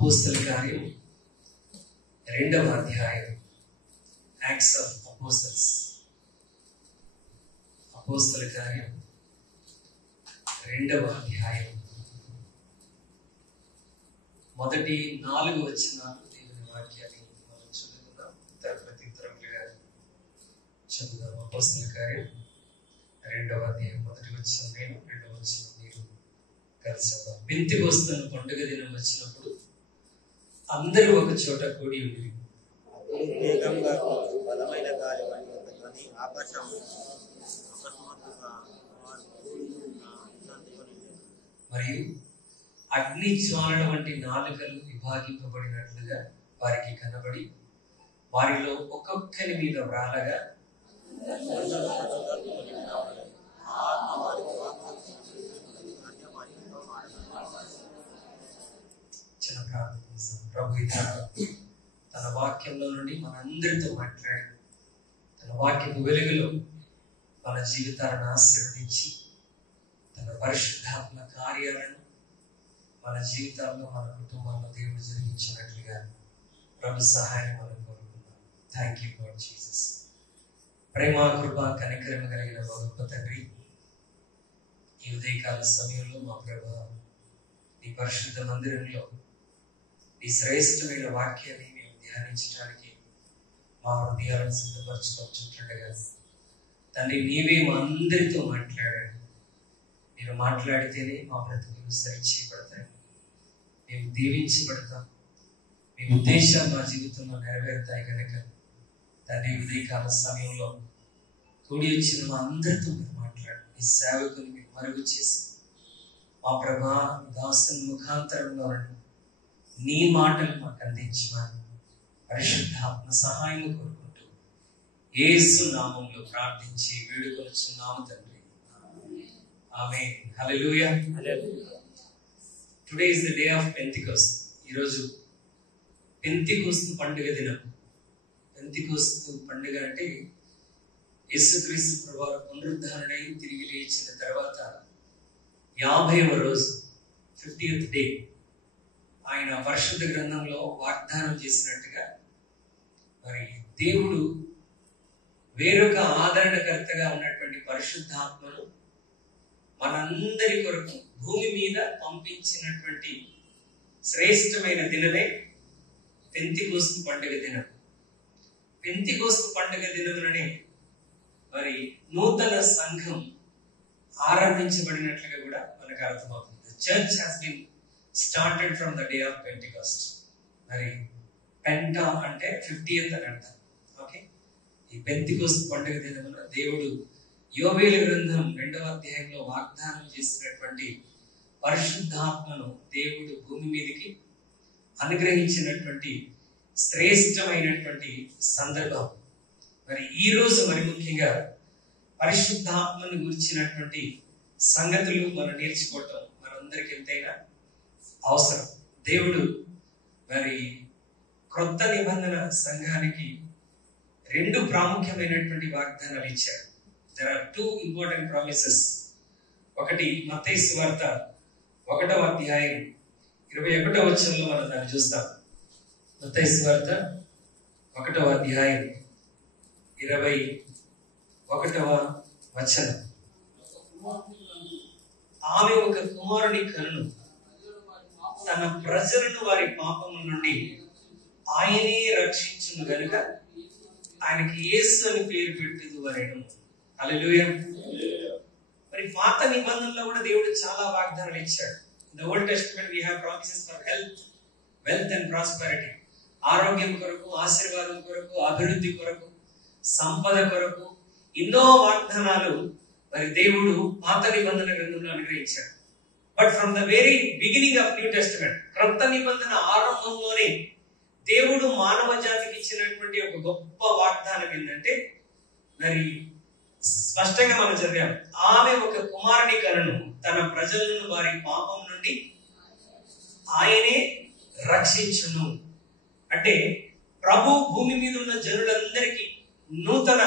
అపోస్తల కార్యం 2వ అధ్యాయం, యాక్ట్స్ ఆఫ్ అపోస్తల్స్. అపోస్తల కార్యం 2వ అధ్యాయం మొదటి 4 వచనాలు దేవుని వాక్యాన్ని మనం చదువుకుందాం. ప్రత్యుత్తరములుగా చదువుదాం. అపోస్తల కార్యం 2వ అధ్యాయం మొదటి వచనం నేను, 2వ వచనం మీరు కలిసి. పెంతెకొస్తు పండుగ దినం వచ్చినప్పుడు అందరూ ఒక చోట కూడి ఉండి, మరియు అగ్ని జ్వాలల వంటి నాలుకలు విభాగింపబడినట్లుగా వారికి కనబడి, వారిలో ఒక్కొక్కరి మీద వ్రాలగా చిన్న ప్రార్థన. ప్రభు తన వాక్యంలో నుండి మనందరితో మాట్లాడి, తన వాక్యపు వెలుగులో మన జీవితాలను ఆశీర్వదించి, తన పరిశుద్ధాత్మ కార్యాలను మన జీవితాల్లో, మన కుటుంబాల్లో దేవుడు జరిగించినట్లుగా ప్రభు సహాయం మనం కోరుకుందాం. Thank you Lord Jesus. ప్రేమ, కృప, కనికరం కలిగిన మా గొప్ప తండ్రి, ఈ ఉదయకాల సమయంలో మా ప్రభు నీ పరిశుద్ధ మందిరంలో ఈ శ్రేష్టమైన వాక్యాన్ని మేము ధ్యానించడానికి మా హృదయాలను సిద్ధపరచుకుంటుండగా తండ్రి, నీవే మా అందరితో మాట్లాడాడు. మీరు మాట్లాడితేనే మా బ్రతుకులు సరిచేయబడతాయి, మేము దీవించబడతాం, మీ ఉద్దేశం మా జీవితంలో నెరవేరుతాయి. కనుక తండ్రి, ఉదయకాల సమయంలో కూడి వచ్చిన మా అందరితో మీరు మాట్లాడు. మీ సేవకుని మీరు మరుగు చేసి మా ప్రభా దాసుని ముఖాంతరంలో నీ మాటలు మాకు అందించమని పరిశుద్ధాత్మ సహాయం కోరుకుంటూ యేసు నామములో ప్రార్థించి వేడుకొనుచున్నాము తండ్రి. Amen. Hallelujah. Today is the day of Pentecost. ఈరోజు పెంతెకోస్తు పండుగ దినం. పెంతెకోస్తు పండుగ అంటే యేసుక్రీస్తు ప్రభువు పునరుద్ధరణై తిరిగి లేచిన తర్వాత 50వ రోజు, 50th డే, ఆయన పరిశుద్ధ గ్రంథంలో వాగ్దానం చేసినట్టుగా మరి దేవుడు వేరొక ఆదరణకర్తగా ఉన్నటువంటి పరిశుద్ధాత్మను మనందరి కొరకు భూమి మీద పంపించినటువంటి శ్రేష్టమైన దినమే పెంతెకోస్తు పండుగ దినం. పెంతెకోస్తు పండుగ దినముననే మరి నూతన సంఘం ఆరంభించబడినట్లుగా కూడా మనకు అర్థమవుతుంది. Church has been started from the day of Pentecost. మరి పెంటా అంటే 50th అని అర్థం. ఓకే, ఈ పెంతెకోస్తు పండుగ దినమున దేవుడు యోవేలు గ్రంథం 2వ అధ్యాయంలో వాగ్దానం చేసినటువంటి పరిశుద్ధాత్మను దేవుడు భూమి మీదకి అనుగ్రహించినటువంటి శ్రేష్టమైనటువంటి సందర్భం. మరి ఈ రోజు మరి ముఖ్యంగా పరిశుద్ధాత్మను గురించినటువంటి సంగతులు మనం నేర్చుకోవటం మనందరికీ ఎంతైనా అవసరం. దేవుడు మరి క్రొత్త నిబంధన సంఘానికి 2 ప్రాముఖ్యమైనటువంటి వాగ్దానాలు ఇచ్చారు. There are 2 important promises. ఒకటి మత్తయి సువార్త 1వ అధ్యాయం 21వ వచనంలో మనం దాన్ని చూస్తాం. మత్తయి సువార్త 1వ అధ్యాయం 21వ వచనం. ఆమె ఒక కుమారుని కనును, తన ప్రజలను వారి పాపముల నుండి ఆయనే రక్షించును గనుక ఆయనకి యేసు అని పేరు పెట్టుదువలెను. హల్లెలూయా. మరి పాత నిబంధనలో కూడా దేవుడు చాలా వాగ్దానాలు ఇచ్చాడు. In the Old Testament we have promises for health, wealth and prosperity. ఆరోగ్యం కొరకు, ఆశీర్వాదం కొరకు, అభివృద్ధి కొరకు, సంపద కొరకు ఎన్నో వాగ్దానాలు మరి దేవుడు పాత నిబంధన గ్రంథంలో అనుగ్రహించాడు. But from the very beginning of new testament, క్రొత్త నిబంధన ఆరంభంలోనే దేవుడు మానవ జాతికి ఇచ్చినటువంటి ఒక గొప్ప వాగ్దానం ఏంటంటే, మరి స్పష్టంగా మనం చదివాం, ఆమె ఒక కుమారుని కనును, తన ప్రజలను వారి పాపం నుండి ఆయనే రక్షించును. అంటే ప్రభు భూమి మీద ఉన్న జనులందరికీ, నూతన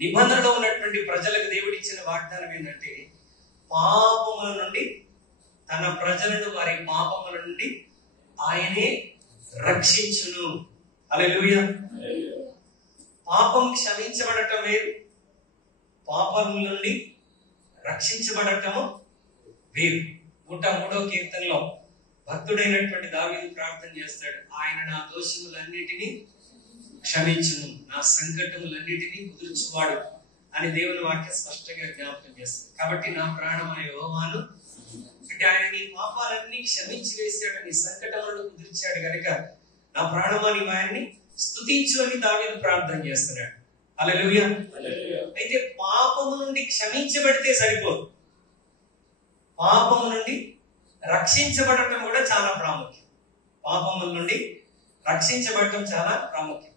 నిబంధనలో ఉన్నటువంటి ప్రజలకు దేవుడు ఇచ్చిన వాగ్దానం ఏంటంటే, పాపముల నుండి, తన ప్రజలను వారి పాపముల నుండి ఆయనే రక్షించును. హల్లెలూయా. పాపం క్షమించబడటం వేరు, పాపం నుండి రక్షించబడటము వేరు. 103వ కీర్తనలో భక్తుడైనటువంటి దావీదు ప్రార్థన చేస్తాడు, ఆయన నా దోషములన్నిటినీ క్షమించును, నా సంకటములన్నిటినీ కుదుర్చువాడు అని దేవుని వాక్యం స్పష్టంగా జ్ఞాపకం చేస్తాడు. కాబట్టి నా ప్రాణమైన యెహోవాను, అంటే ఆయన నీ పాపాలన్నీ క్షమించి వేశాడు, నీ సంకటములను కుదిర్చాడు కనుక నా ప్రాణమాని ఆయన్ని స్తుతించు అని దావీదు ప్రార్థన చేస్తున్నాడు. హల్లెలూయా. అయితే పాపము నుండి క్షమించబడితే సరిపోదు, పాపము నుండి రక్షించబడటం కూడా చాలా ప్రాముఖ్యం. పాపము నుండి రక్షించబడటం చాలా ప్రాముఖ్యం.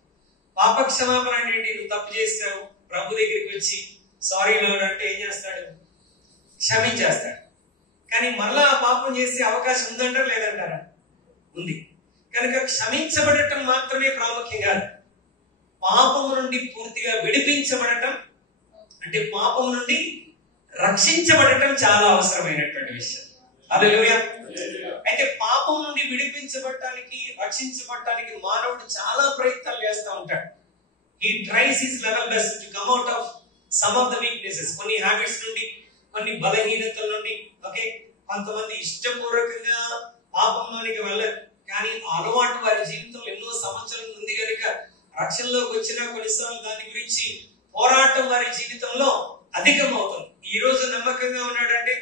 పాప క్షమాపణ అంటే ఏంటి? నువ్వు తప్పు చేస్తావు, ప్రభు దగ్గరికి వచ్చి సారీ లార్డ్ అంటే ఏం చేస్తాడు? క్షమించేస్తాడు. కానీ మళ్ళా ఆ పాపం చేసే అవకాశం ఉందంటారా లేదంటారా? ఉంది. కనుక క్షమించబడటం మాత్రమే ప్రాముఖ్యం కాదు, పాపము నుండి పూర్తిగా విడిపించబడటం, అంటే పాపము నుండి రక్షించబడటం చాలా అవసరమైనటువంటి విషయం. హల్లెలూయా. అయితే పాపం నుండి విడిపించబడటానికి, రక్షించబడటానికి మానవుడు చాలా ప్రయత్నాలు చేస్తూ ఉంటాడు. He tries his level best to come out of some of the weaknesses. కొన్ని హ్యాబిట్స్ నుండి, కొన్ని బలహీనతల నుండి, ఓకే, కొంతమంది ఇష్టపూర్వకంగా పాపంలోనికి వెళ్ళరు, కానీ అలవాటు వారి జీవితంలో ఎన్నో సంవత్సరాల ఉంది కనుక రక్షణలోకి వచ్చినా కొన్నిసార్లు దాని గురించి పోరాటం వారి జీవితంలో అధికమవుతుంది. ఈ రోజు నమ్మకంగా ఉన్నాడంటే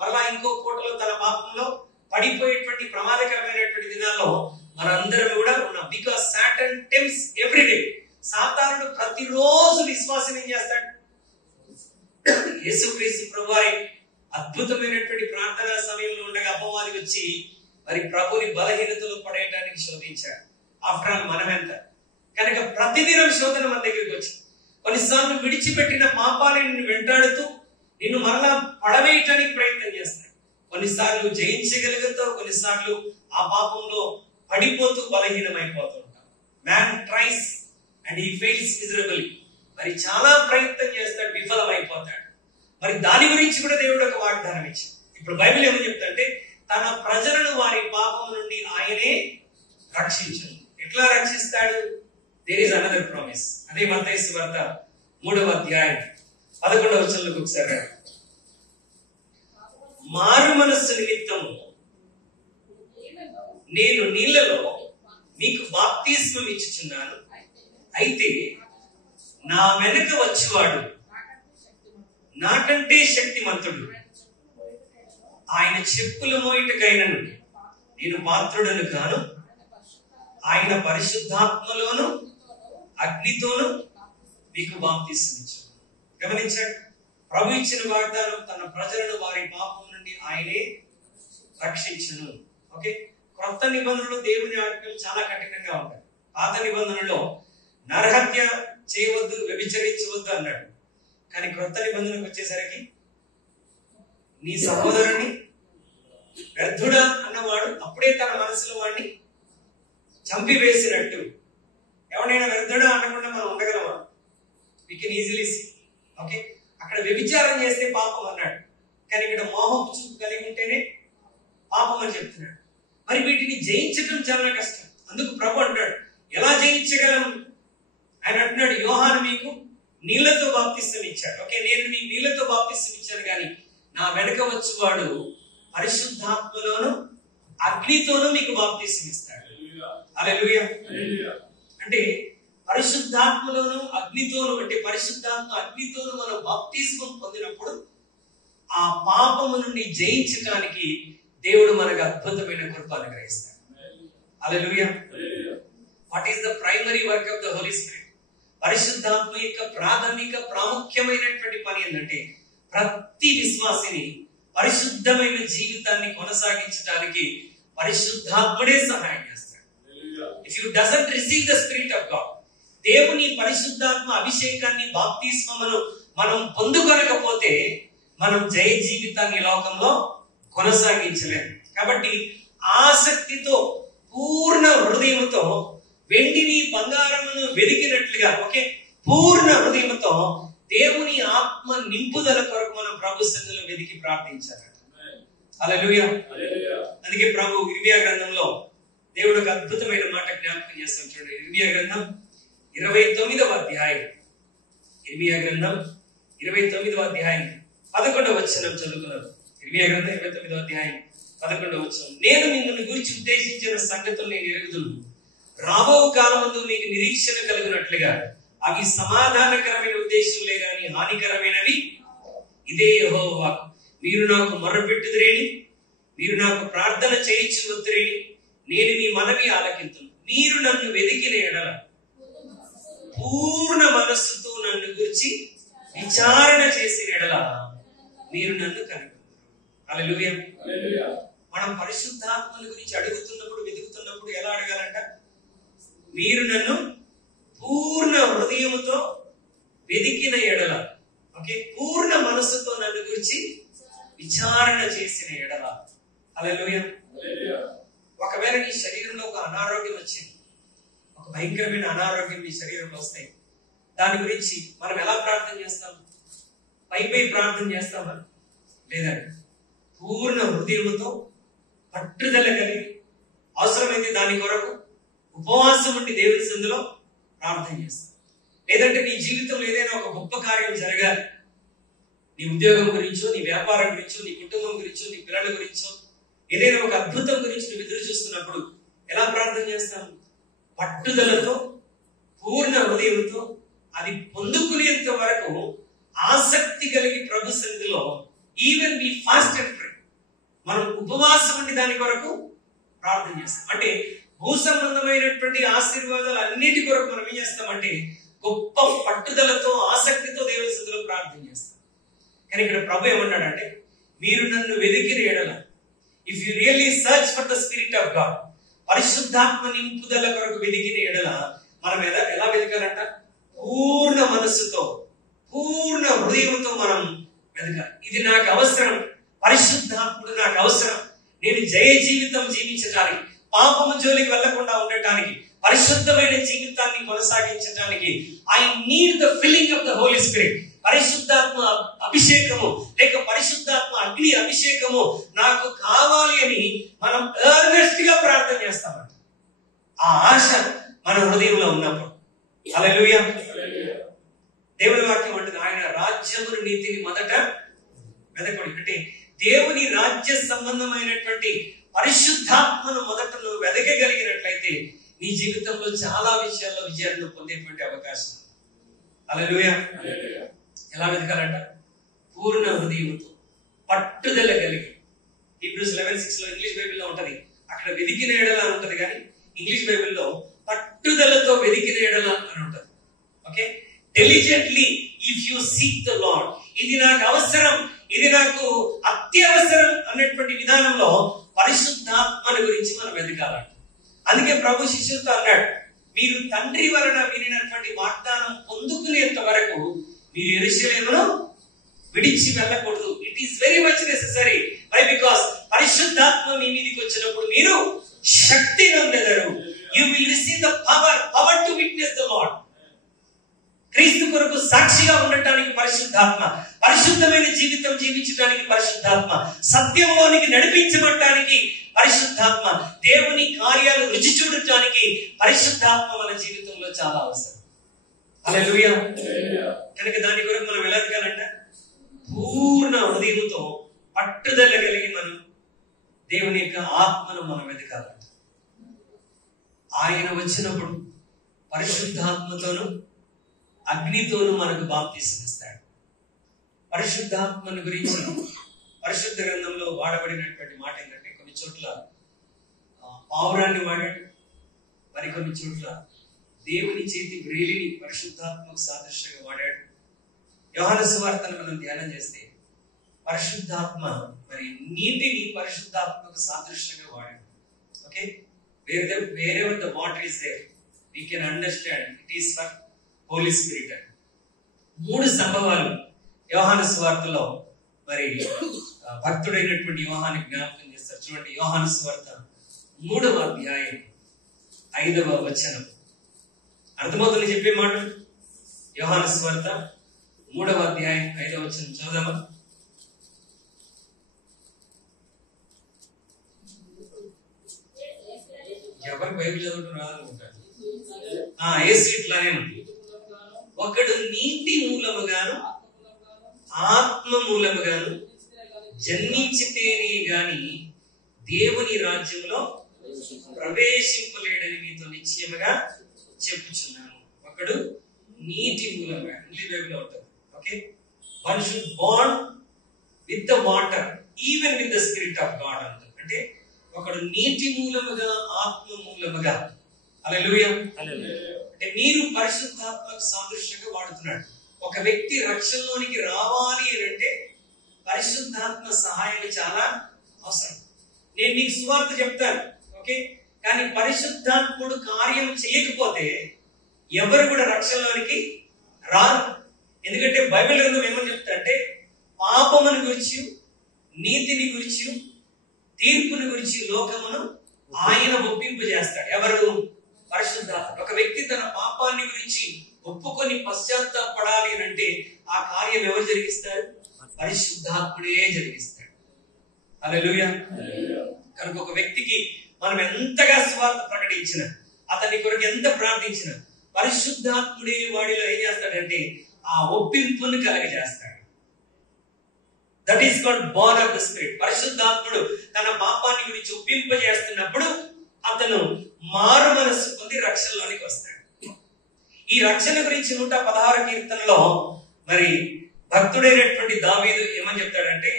మళ్ళా ఇంకో పూటలో తన పాపంలో పడిపోయేటువంటి ప్రమాదకరమైనటువంటి దినాల్లో మనందరం కూడా ఉన్నాం. Because Satan tempts everyday. సాతానుడు ప్రతిరోజు విశ్వాసం ఏం చేస్తాడు? యేసుక్రీస్తు ప్రభువారి అద్భుతమైనటువంటి ప్రార్థనా సమయంలో ఉండగా అపవాది వచ్చి మరి ప్రభుని బలహీనతలో పడేయడానికి శోధించాడు. ఆఫ్టర్ ఆల్ మనం ఎంత కనుక ప్రతిదినం శోధన మన దగ్గరికి వచ్చి కొన్నిసార్లు విడిచిపెట్టిన పాపాన్ని నిన్ను వెంటాడుతూ నిన్ను మరలా పడవేయటానికి ప్రయత్నం చేస్తాడు. కొన్నిసార్లు జయించగలుగుతావు, కొన్నిసార్లు ఆ పాపంలో పడిపోతూ బలహీనమైపోతూ ఉంటాం. Man tries and he fails miserably. మరి చాలా ప్రయత్నం చేస్తాడు, విఫలమైపోతాడు. మరి దాని గురించి కూడా దేవుడు ఒక వాగ్దానం ఇచ్చాడు. ఇప్పుడు బైబిల్ ఏమని చెప్తుంటే, తన ప్రజలను వారి పాపం నుండి ఆయనే రక్షించును. ఎట్లా రక్షిస్తాడు? There is another promise. అదే మత్తయి సువార్త 3వ అధ్యాయం 11వ వచనంలోకి ఒకసారి, మారు మనస్సు నిమిత్తము నేను నీళ్లలో మీకు బాప్తిస్మం ఇచ్చుచున్నాను, అయితే నా వెనుక వచ్చేవాడు నాకంటే శక్తిమంతుడు, ఆయన చెప్పులు మోయుటకైనను నేను పాత్రుడను కాను, ఆయన పరిశుద్ధాత్మలోను అగ్నితోను మీకు బాప్తిస్మం ఇచ్చాడు. గమనించండి, ప్రభు ఇచ్చిన వాగ్దానం, తన ప్రజలను వారి పాపం నుండి ఆయనే రక్షించును. ఓకే, కొత్త నిబంధనలో దేవుని ఆజ్ఞలు చాలా కఠినంగా ఉంటాయి. పాత నిబంధనలో నరహత్య చేయవద్దు, వ్యభిచరించవద్దు అన్నాడు. కానీ కొత్త నిబంధనకు వచ్చేసరికి నీ సహోదరుని వ్యర్థుడా అన్నవాడు అప్పుడే తన మనసులో వాడిని చంపివేసినట్టు. ఎవరైనా వ్యర్థుడా అనకుండా మనం ఉండగలమా? We can easily see. Okay, అక్కడ వ్యభిచారం చేస్తే పాపం అన్నాడు, కానీ ఇక్కడ మోహం చూపు కలిగి ఉంటేనే పాపం అని చెప్తున్నాడు. మరి వీటిని జయించడం చాలా కష్టం. అందుకు ప్రభు అంటాడు, ఎలా జయించగలం? ఆయన అంటున్నాడు, యోహాను మీకు నీళ్లతో బాప్తిస్మం ఇచ్చాడు. ఓకే, నేను మీకు నీళ్లతో బాప్తిస్మం ఇచ్చాను, కానీ నా వెనక వచ్చేవాడు పరిశుద్ధాత్మలోను అగ్నితోనూ మీకు బాప్తిస్మం ఇస్తాడు. హల్లెలూయా. అంటే పరిశుద్ధాత్మలోను అగ్నితోను, అంటే పరిశుద్ధాత్మ అగ్నితోను మనం బాప్తిస్మం పొందినప్పుడు ఆ పాపము నుండి జయించడానికి దేవుడు మనకు అద్భుతమైన కృప అనుగ్రహిస్తాడు. Hallelujah. What is the primary work of the Holi spirit? పరిశుద్ధాత్మ యొక్క ప్రాథమిక ప్రాముఖ్యమైనటువంటి పని ఏంటంటే ప్రతి విశ్వాసిని పరిశుద్ధమైన జీవితాన్ని కొనసాగించడానికి పరిశుద్ధాత్ముడే సహాయం చేస్తాడు. If you doesn't receive the Spirit of God, దేవుని పరిశుద్ధాత్మ అభిషేకాన్ని, బాప్తిస్మమును మనం పొందుకొనకపోతే మనం జయ జీవితాన్ని లోకంలో కొనసాగించలేము. కాబట్టి ఆసక్తితో, పూర్ణ హృదయంతో, వెండిని బంగారమును వెదికినట్లుగా, ఓకే, పూర్ణ హృదయంతో దేవుని ఆత్మ నింపుదల కొరకు మనం ప్రభు సన్నిధిలో వెదికి ప్రార్థించాలి. హల్లెలూయా. అందుకే ప్రభు ఇర్మియా గ్రంథంలో దేవుడు ఒక అద్భుతమైన మాట జ్ఞాపకం చేస్తాం చూడండి. ఇర్మియా గ్రంథం 29వ అధ్యాయం, ఇర్మియా గ్రంథం 29వ అధ్యాయం 11వ వచనం చదువుకున్నారు. ఇర్మియా గ్రంథం 29వ అధ్యాయం 11వ వచనం. నేను మిమ్మల్ని గురించి ఉద్దేశించిన సంగతులు నేను ఎరుగుదును, రాబో కాలమందు మీకు నిరీక్షణ కలిగినట్లుగా అవి సమాధానకరమైన ఉద్దేశంలే గాని హానికరమైనవి. ఇదే యెహోవా వాక్కు. మీరు నాకు మొర్రపెట్టుదురేని, మీరు నాకు ప్రార్థన చేయించువద్దురేని, నేను మీ మనవి ఆలకింతును. మీరు నన్ను వెదికిన ఎడల పూర్ణ మనస్సుతో నన్ను గురించి విచారణ చేసిన ఎడల మీరు నన్ను కనుగొందురు. హల్లెలూయా. మనం పరిశుద్ధాత్మల గురించి అడుగుతున్నప్పుడు, వెతుకుతున్నప్పుడు ఎలా అడగాలంట? మీరు నన్ను పూర్ణ హృదయముతో వెదికిన ఎడల, ఓకే, పూర్ణ మనస్సుతో నన్ను గురించి విచారణ చేసిన ఎడల. హల్లెలూయా. ఒకవేళ నీ శరీరంలో ఒక అనారోగ్యం వచ్చింది, ఒక భయంకరమైన అనారోగ్యం నీ శరీరంలో వస్తాయి, దాని గురించి మనం ఎలా ప్రార్థన చేస్తాం? పై ప్రార్థన చేస్తామా? లేదండి. పూర్ణ హృదయముతో పట్టుదల కలిగి, అవసరమైతే దాని కొరకు ఉపవాసం ఉండి దేవుని సందులో ప్రార్థన చేస్తాం. లేదంటే నీ జీవితంలో ఏదైనా ఒక గొప్ప కార్యం జరగాలి, నీ ఉద్యోగం గురించో, నీ వ్యాపారం గురించో, నీ కుటుంబం గురించో, నీ పిల్లల గురించో, ఏదైనా ఒక అద్భుతం గురించి నువ్వు ఎదురు చూస్తున్నప్పుడు ఎలా ప్రార్థన చేస్తాం? పట్టుదలతో, పూర్ణ హృదయంతో, అది పొందుకునేంత వరకు ఆసక్తి కలిగి ప్రభు సన్నిధిలో even we fast and pray, మనం ఉపవాసం ఉండి దాని కొరకు ప్రార్థన చేస్తాం. అంటే భూ సంబంధమైనటువంటి ఆశీర్వాదాలు అన్నిటి కొరకు మనం ఏం చేస్తామంటే గొప్ప పట్టుదలతో, ఆసక్తితో దేవుని సన్నిధిలో ప్రార్థన చేస్తాం. కానీ ఇక్కడ ప్రభు ఏమన్నాడంటే, మీరు నన్ను వెదికిన ఎడల, if you really search for the Spirit of God, పరిశుద్ధాత్మ నింపుదల కొరకు వెదికిన ఎడల మనం ఎలా వెతకాలంట? పూర్ణ మనస్సుతో, పూర్ణ హృదయంతో మనం వెతకాలి. ఇది నాకు అవసరం, పరిశుద్ధాత్ముడు నాకు అవసరం, నేను జయ జీవితం జీవించడానికి, పాపము జోలికి వెళ్లకుండా ఉండటానికి, పరిశుద్ధమైన జీవితాన్ని కొనసాగించడానికి I need the filling of the Holi spirit. పరిశుద్ధాత్మ అభిషేకము లేక పరిశుద్ధాత్మ అగ్ని అభిషేకము నాకు కావాలి అని మనం ఎర్నెస్ట్ గా ప్రార్థన చేస్తామంట. ఆ ఆశ మన హృదయంలో ఉన్నప్పుడు. హల్లెలూయా. దేవుని వాక్యం అంటుంది, ఆయన రాజ్యమును నీతిని మొదట వెదకడు. అంటే దేవుని రాజ్య సంబంధమైనటువంటి పరిశుద్ధాత్మను మొదట నువ్వు వెదకగలిగినట్లయితే నీ జీవితంలో చాలా విషయాల్లో విజయాన్ని పొందేటువంటి అవకాశం. హల్లెలూయా. ఎలా వెతకాలంట? పూర్ణ హృదయంతో, పట్టుదల కలిగి. హీబ్రూస్ 11:6 లో ఇంగ్లీష్ బైబిల్లో ఉంటది, అక్కడ వెదికిన ఎడల అని ఉంటది, కానీ ఇంగ్లీష్ బైబిల్లో పట్టుదలతో వెదికిన ఎడల అని ఉంటది. Okay, diligently if you seek the lord. ఇది నాకు అవసరం, ఇది నాకు అత్యవసరం అన్నటువంటి విధానంలో పరిశుద్ధాత్మని గురించి మనం వెతకాలంట. అందుకే ప్రభు శిష్యులతో అన్నాడు, మీరు తండ్రి వలన వినినటువంటి వాగ్దానం పొందుకునేంత వరకు మీరు యెరూషలేమును విడిచి వెళ్ళకూడదు. It is very much necessary. Why? Because పరిశుద్ధాత్మ మీ మీదకి వచ్చినప్పుడు మీరు శక్తి నొందెదరు. You will receive the power to witness the Lord. క్రీస్తు కొరకు సాక్షిగా ఉండటానికి పరిశుద్ధాత్మ, పరిశుద్ధమైన జీవితం జీవించడానికి పరిశుద్ధాత్మ, సత్యంలోనికి నడిపించబడటానికి పరిశుద్ధాత్మ, దేవుని కార్యాలు రుచి చూడటానికి పరిశుద్ధాత్మ మన జీవితంలో చాలా అవసరం. హల్లెలూయా. కనుక దాని కొరకు మనం ఎలా ఎదగాలంట? పూర్ణ హృదయంతో పట్టుదల కలిగి మనం దేవుని యొక్క ఆత్మను మనం వెతకాలంట. ఆయన వచ్చినప్పుడు పరిశుద్ధాత్మతోను అగ్నితోను మనకు బాప్తిసం ఇస్తాడు. పరిశుద్ధాత్మను గురించి పరిశుద్ధ గ్రంథంలో వాడబడినటువంటి మాట ఏంటంటే, కొన్ని చోట్ల పావురాన్ని వాడాడు, మరికొన్ని చోట్ల దేవుని చేతి వ్రేలిని పరిశుద్ధాత్మకు సాదృశ్యంగా వాడాడు. యోహాను సువార్తను మనం ధ్యానం చేస్తే పరిశుద్ధాత్మ మరి నీటిని పరిశుద్ధాత్మకు సాదృశ్యంగా వాడాడు. Okay, wherever the water is there, we can understand it is for Holy Spirit. 3 సంభవాలు యోహాను సువార్తలో మరి భక్తుడైనటువంటి యోహాను జ్ఞాపకం చేస్తారు. చూడండి, యోహాను సువార్త 3వ అధ్యాయం 5వ వచనం. అర్థమవుతుంది చెప్పే మాట? యోహాను సువార్త 3వ అధ్యాయం 5వ వచనం చదువుదామా? ఎవరికి బైబిల్ చదవటం రాదనుకుంటారు. యేసు ఇట్లానే ఉంది. ఒకడు నీతి మూలముగాను ఆత్మ మూలముగాను జన్మించితేనే గాని దేవుని రాజ్యంలో ప్రవేశింపలేడని మీతో నిశ్చయముగా చెప్పుచున్నాను. ఒకడు నీటి మూలముగా, ఇంగ్లీష్ బైబిల్లో ఉంటుంది. Okay, one should bond with the water even with the Spirit of God అంటారు. అంటే ఒకడు నీటి మూలముగా ఆత్మ మూలముగా. హల్లెలూయా. అంటే మీరు పరిశుద్ధాత్మకు సాదృశ్యంగా వాడుతున్నాడు. ఒక వ్యక్తి రక్షణలోనికి రావాలి అంటే పరిశుద్ధాత్మ సహాయం చాలా అవసరం. నేను మీకు సువార్త చెప్తాను, ఓకే, కానీ పరిశుద్ధాత్ముడు కార్యం చేయకపోతే ఎవరు కూడా రక్షణలోనికి రారు. ఎందుకంటే బైబిల్ గ్రంథం ఏమని చెప్తా అంటే పాపమును గురించి, నీతిని గురించి, తీర్పుని గురించి లోకమును ఆయన ఒప్పింపు చేస్తాడు. ఎవరు? పరిశుద్ధాత్మ. ఒక వ్యక్తి తన పాపాన్ని గురించి ఒప్పుకొని పశ్చాత్తాపడాలి అంటే ఆ కార్యం ఎవరు జరిగిస్తారు? పరిశుద్ధాత్ముడే జరిగిస్తాడు. హల్లెలూయా. కనుక ఒక వ్యక్తికి మనం ఎంతగా స్వార్థ ప్రకటించిన, అతని కొరకు ఎంత ప్రార్థించిన, పరిశుద్ధాత్ముడే వాడిలో ఏం చేస్తాడంటే ఆ ఒప్పింపును కలగజేస్తాడు. That is called born of the spirit. పరిశుద్ధాత్ముడు తన పాపాన్ని గురించి ఒప్పింపజేస్తున్నప్పుడు అతను మారు మనస్సు పొంది రక్షణలోనికి వస్తాడు. ఈ రక్షణ గురించి 116 కీర్తనలో మరి భక్తుడైనటువంటి దావీదు ఏమని చెప్తాడంటే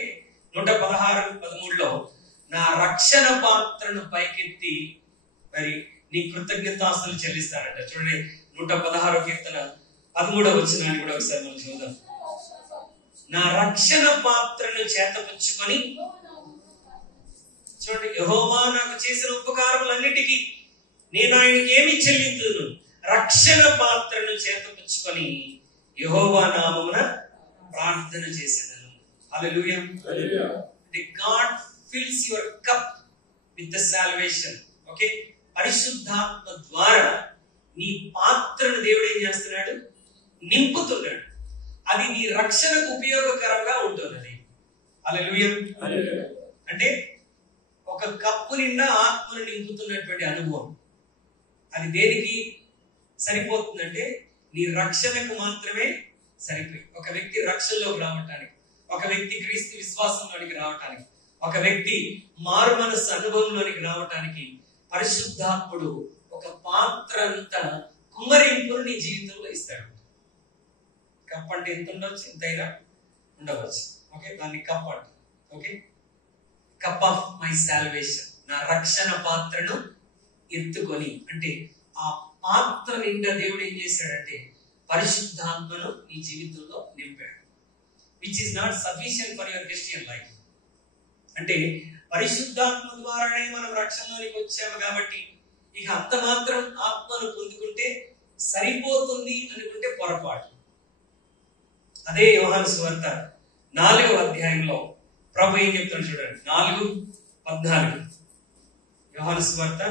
116:13లో నా రక్షణ పాత్రను పైకెత్తి మరి నీ కృతజ్ఞతాస్తులు చెల్లిస్తాడంట. చూడండి 116 కీర్తన 13వ వచనాన్ని కూడా ఒకసారి మనం చూద్దాం. నా రక్షణ పాత్రను చేతపుచ్చుకొని, చూడండి, యెహోవా నాకు చేసిన ఉపకారములన్నిటికీ నేను ఆయనకి ఏమి చెల్లించును? రక్షణ పాత్రను చేతపుచ్చుకొని యెహోవా నామమున ప్రార్థన చేసేదను. హల్లెలూయా. God fills your cup with the salvation. Okay, పరిశుద్ధాత్మ ద్వారా నీ పాత్రను దేవుడు ఏం చేస్తున్నాడు? నింపుతున్నాడు. అది నీ రక్షణకు ఉపయోగకరంగా ఉంటుంది. హల్లెలూయా. అంటే ఒక కప్పు నిండా ఆత్మను నింపుతున్నటువంటి అనుభవం అది దేనికి సరిపోతుందంటే నీ రక్షణకు మాత్రమే సరిపోయి. ఒక వ్యక్తి రక్షణలోకి రావటానికి, ఒక వ్యక్తి క్రీస్తు విశ్వాసంలోనికి రావటానికి, ఒక వ్యక్తి మారు మనస్సు అనుభవంలోనికి రావటానికి పరిశుద్ధాత్ముడు ఒక పాత్ర అంతా కుమ్మరింపును నీ జీవితంలో ఇస్తాడు. కప్ అంటే ఎంత ఉండొచ్చు? ఎంతైనా ఉండవచ్చు. ఓకే, దాన్ని కప్ అంట. Okay, cup of my salvation, నా రక్షణ పాత్రను ఎత్తుకొని. అంటే ఆ పాత్ర నిండా దేవుడు ఏం చేశాడంటే పరిశుద్ధాత్మను నీ జీవితంలో నింపాడు. Which is not sufficient for your Christian life. అంటే పరిశుద్ధాత్మ ద్వారానే మనం రక్షణలోనికి వచ్చాము కాబట్టి ఇక అంత మాత్రం ఆత్మను పొందుకుంటే సరిపోతుంది అనుకుంటే పొరపాటు. అదే యోహాను సువార్త 4వ అధ్యాయంలో ప్రభు ఏం చెప్తాడు చూడండి. 4:14 యోహాను సువార్త.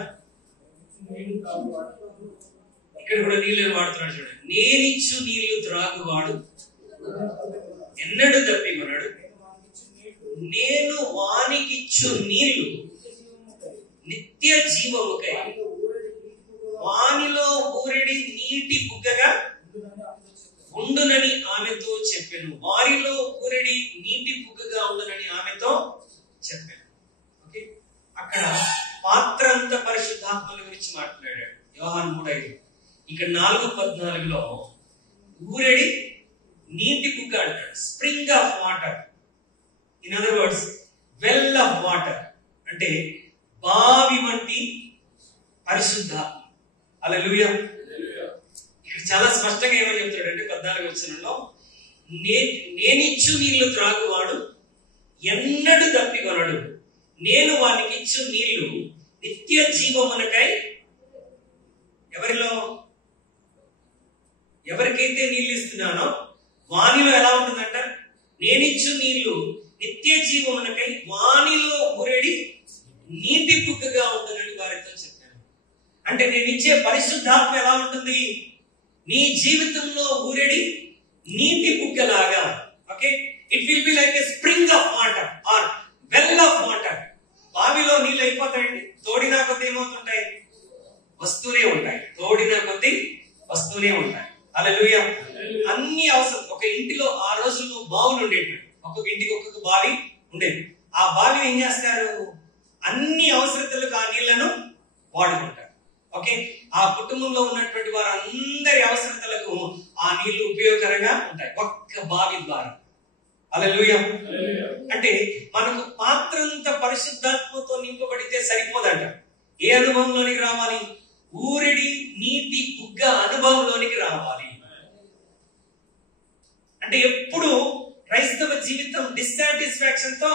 ఇక్కడ కూడా నీళ్ళు వాడుతున్నాడు చూడండి. నేనిచ్చు నీళ్లు త్రాగువాడు ఎన్నడూ తప్పికొనడు, నేను వానికిచ్చు నీళ్లు నిత్య జీవముకై వానిలో ఊరెడి నీటి బుగ్గగా ఉండునని ఆమెతో చెప్పాను. వారిలో ఊరెడి నీటి బుగ్గగా ఉండునని ఆమెతో చెప్పాను. ఓకే, అక్కడ పాత్ర అంతా పరిశుద్ధాత్మల గురించి మాట్లాడాడు యోహాను 3:5. ఇక్కడ 4:14లో ఊరెడి నీటి బుగ్గ అంటాడు. Spring of water, in other words well of water, అంటే బావి వంటి పరిశుద్ధాత్మ. హల్లెలూయా. ఇక్కడ చాలా స్పష్టంగా ఏమని చెప్తాడంటే 14వ వచనంలో నేనిచ్చు నీళ్లు త్రాగువాడు ఎన్నడూ తప్పికొనడు, నేను వానికి ఇచ్చు నీళ్లు నిత్య జీవమునకై. ఎవరికైతే నీళ్లు ఇస్తున్నానో వానిలో ఎలా ఉంటుందంట? నేనిచ్చు నీళ్లు నిత్య జీవమునకై వానిలో ఊరేడి నీటి బుగ్గగా ఉంటుందని వారితో చెప్పాను. అంటే నేను ఇచ్చే పరిశుద్ధాత్మ ఎలా ఉంటుంది? నీ జీవితంలో ఊరేడి నీటి బుగ్గలాగా. Okay, it will be like a spring of water or well of water. బావిలో నీళ్ళు అయిపోతాయండి, తోడినా కొద్ది ఏమవుతుంటాయి? బావులు ఉండేవి. ఒక్కొక్క ఇంటికి ఒక్కొక్క బావి ఉండేది. ఆ బావిని ఏం చేస్తారు, అన్ని అవసరతలకు ఆ నీళ్లను వాడుకుంటారు. ఓకే, ఆ కుటుంబంలో ఉన్నటువంటి వారందరి అవసరతలకు ఆ నీళ్లు ఉపయోగకరంగా ఉంటాయి ఒక్క బావి ద్వారా. హల్లెలూయా. అంటే మనకు పాత్రంతా పరిశుద్ధాత్మతో నింపబడితే సరిపోదంట. ఏ అనుభవంలోనికి రావాలి? ఊరిడి నీటి బుగ్గ అనుభవంలోనికి రావాలి. అంటే ఎప్పుడు క్రైస్తవ జీవితం డిస్సాటిస్ఫాక్షన్ తో